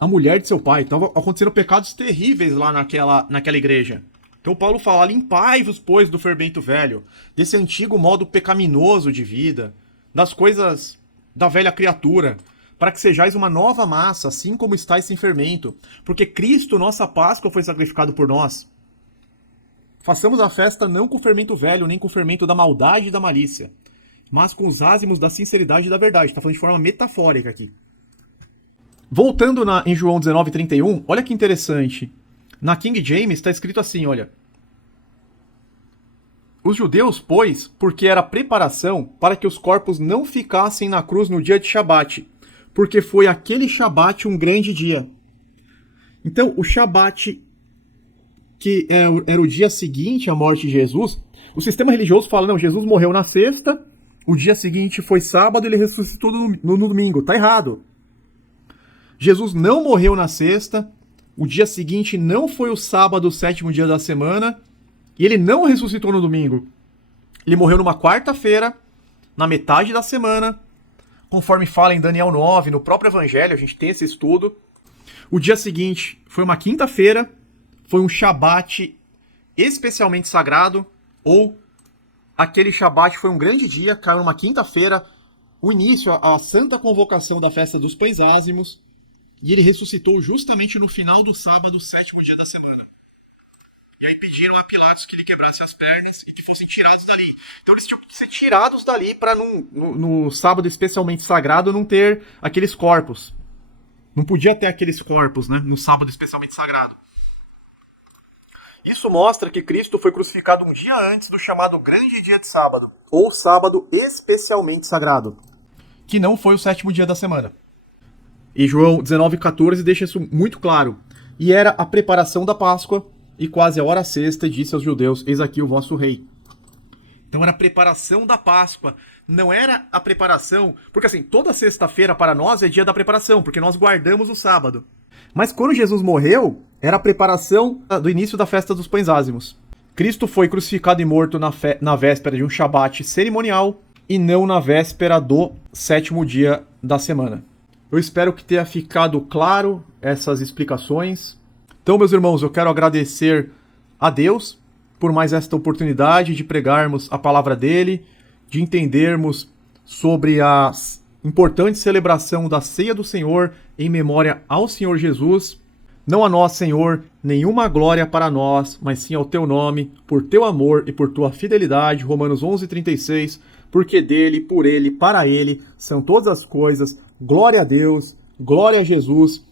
a mulher de seu pai? Estavam acontecendo pecados terríveis lá naquela igreja. Então Paulo fala, limpai-vos, pois, do fermento velho, desse antigo modo pecaminoso de vida, das coisas da velha criatura, para que sejais uma nova massa, assim como estáis sem fermento, porque Cristo, nossa Páscoa, foi sacrificado por nós. Façamos a festa não com o fermento velho, nem com o fermento da maldade e da malícia, mas com os ázimos da sinceridade e da verdade. Está falando de forma metafórica aqui. Voltando em João 19:31, olha que interessante. Na King James está escrito assim, olha. Os judeus, pois, porque era preparação para que os corpos não ficassem na cruz no dia de Shabat, porque foi aquele Shabat um grande dia. Então, o Shabat, que era o dia seguinte à morte de Jesus, o sistema religioso fala, não, Jesus morreu na sexta, o dia seguinte foi sábado, ele ressuscitou no domingo. Tá errado. Jesus não morreu na sexta, o dia seguinte não foi o sábado, o sétimo dia da semana, e ele não ressuscitou no domingo. Ele morreu numa quarta-feira, na metade da semana, conforme fala em Daniel 9, no próprio Evangelho, a gente tem esse estudo. O dia seguinte foi uma quinta-feira, foi um Shabat especialmente sagrado, ou aquele Shabat foi um grande dia, caiu numa quinta-feira, o início, a santa convocação da festa dos pães ázimos, e ele ressuscitou justamente no final do sábado, sétimo dia da semana. E aí pediram a Pilatos que ele quebrasse as pernas e que fossem tirados dali. Então eles tinham que ser tirados dali para no sábado especialmente sagrado não ter aqueles corpos. Não podia ter aqueles corpos, né, no sábado especialmente sagrado. Isso mostra que Cristo foi crucificado um dia antes do chamado grande dia de sábado, ou sábado especialmente sagrado, que não foi o sétimo dia da semana. E João 19,14 deixa isso muito claro. E era a preparação da Páscoa, e quase a hora sexta, disse aos judeus, eis aqui o vosso rei. Então era a preparação da Páscoa, não era a preparação... Porque assim, toda sexta-feira para nós é dia da preparação, porque nós guardamos o sábado. Mas quando Jesus morreu, era a preparação do início da festa dos pães ázimos. Cristo foi crucificado e morto na véspera de um Shabat cerimonial, e não na véspera do sétimo dia da semana. Eu espero que tenha ficado claro essas explicações. Então, meus irmãos, eu quero agradecer a Deus por mais esta oportunidade de pregarmos a palavra dele, de entendermos sobre a importante celebração da ceia do Senhor em memória ao Senhor Jesus. Não a nós, Senhor, nenhuma glória para nós, mas sim ao teu nome, por teu amor e por tua fidelidade. Romanos 11:36, porque dele, por ele, para ele, são todas as coisas. Glória a Deus, glória a Jesus.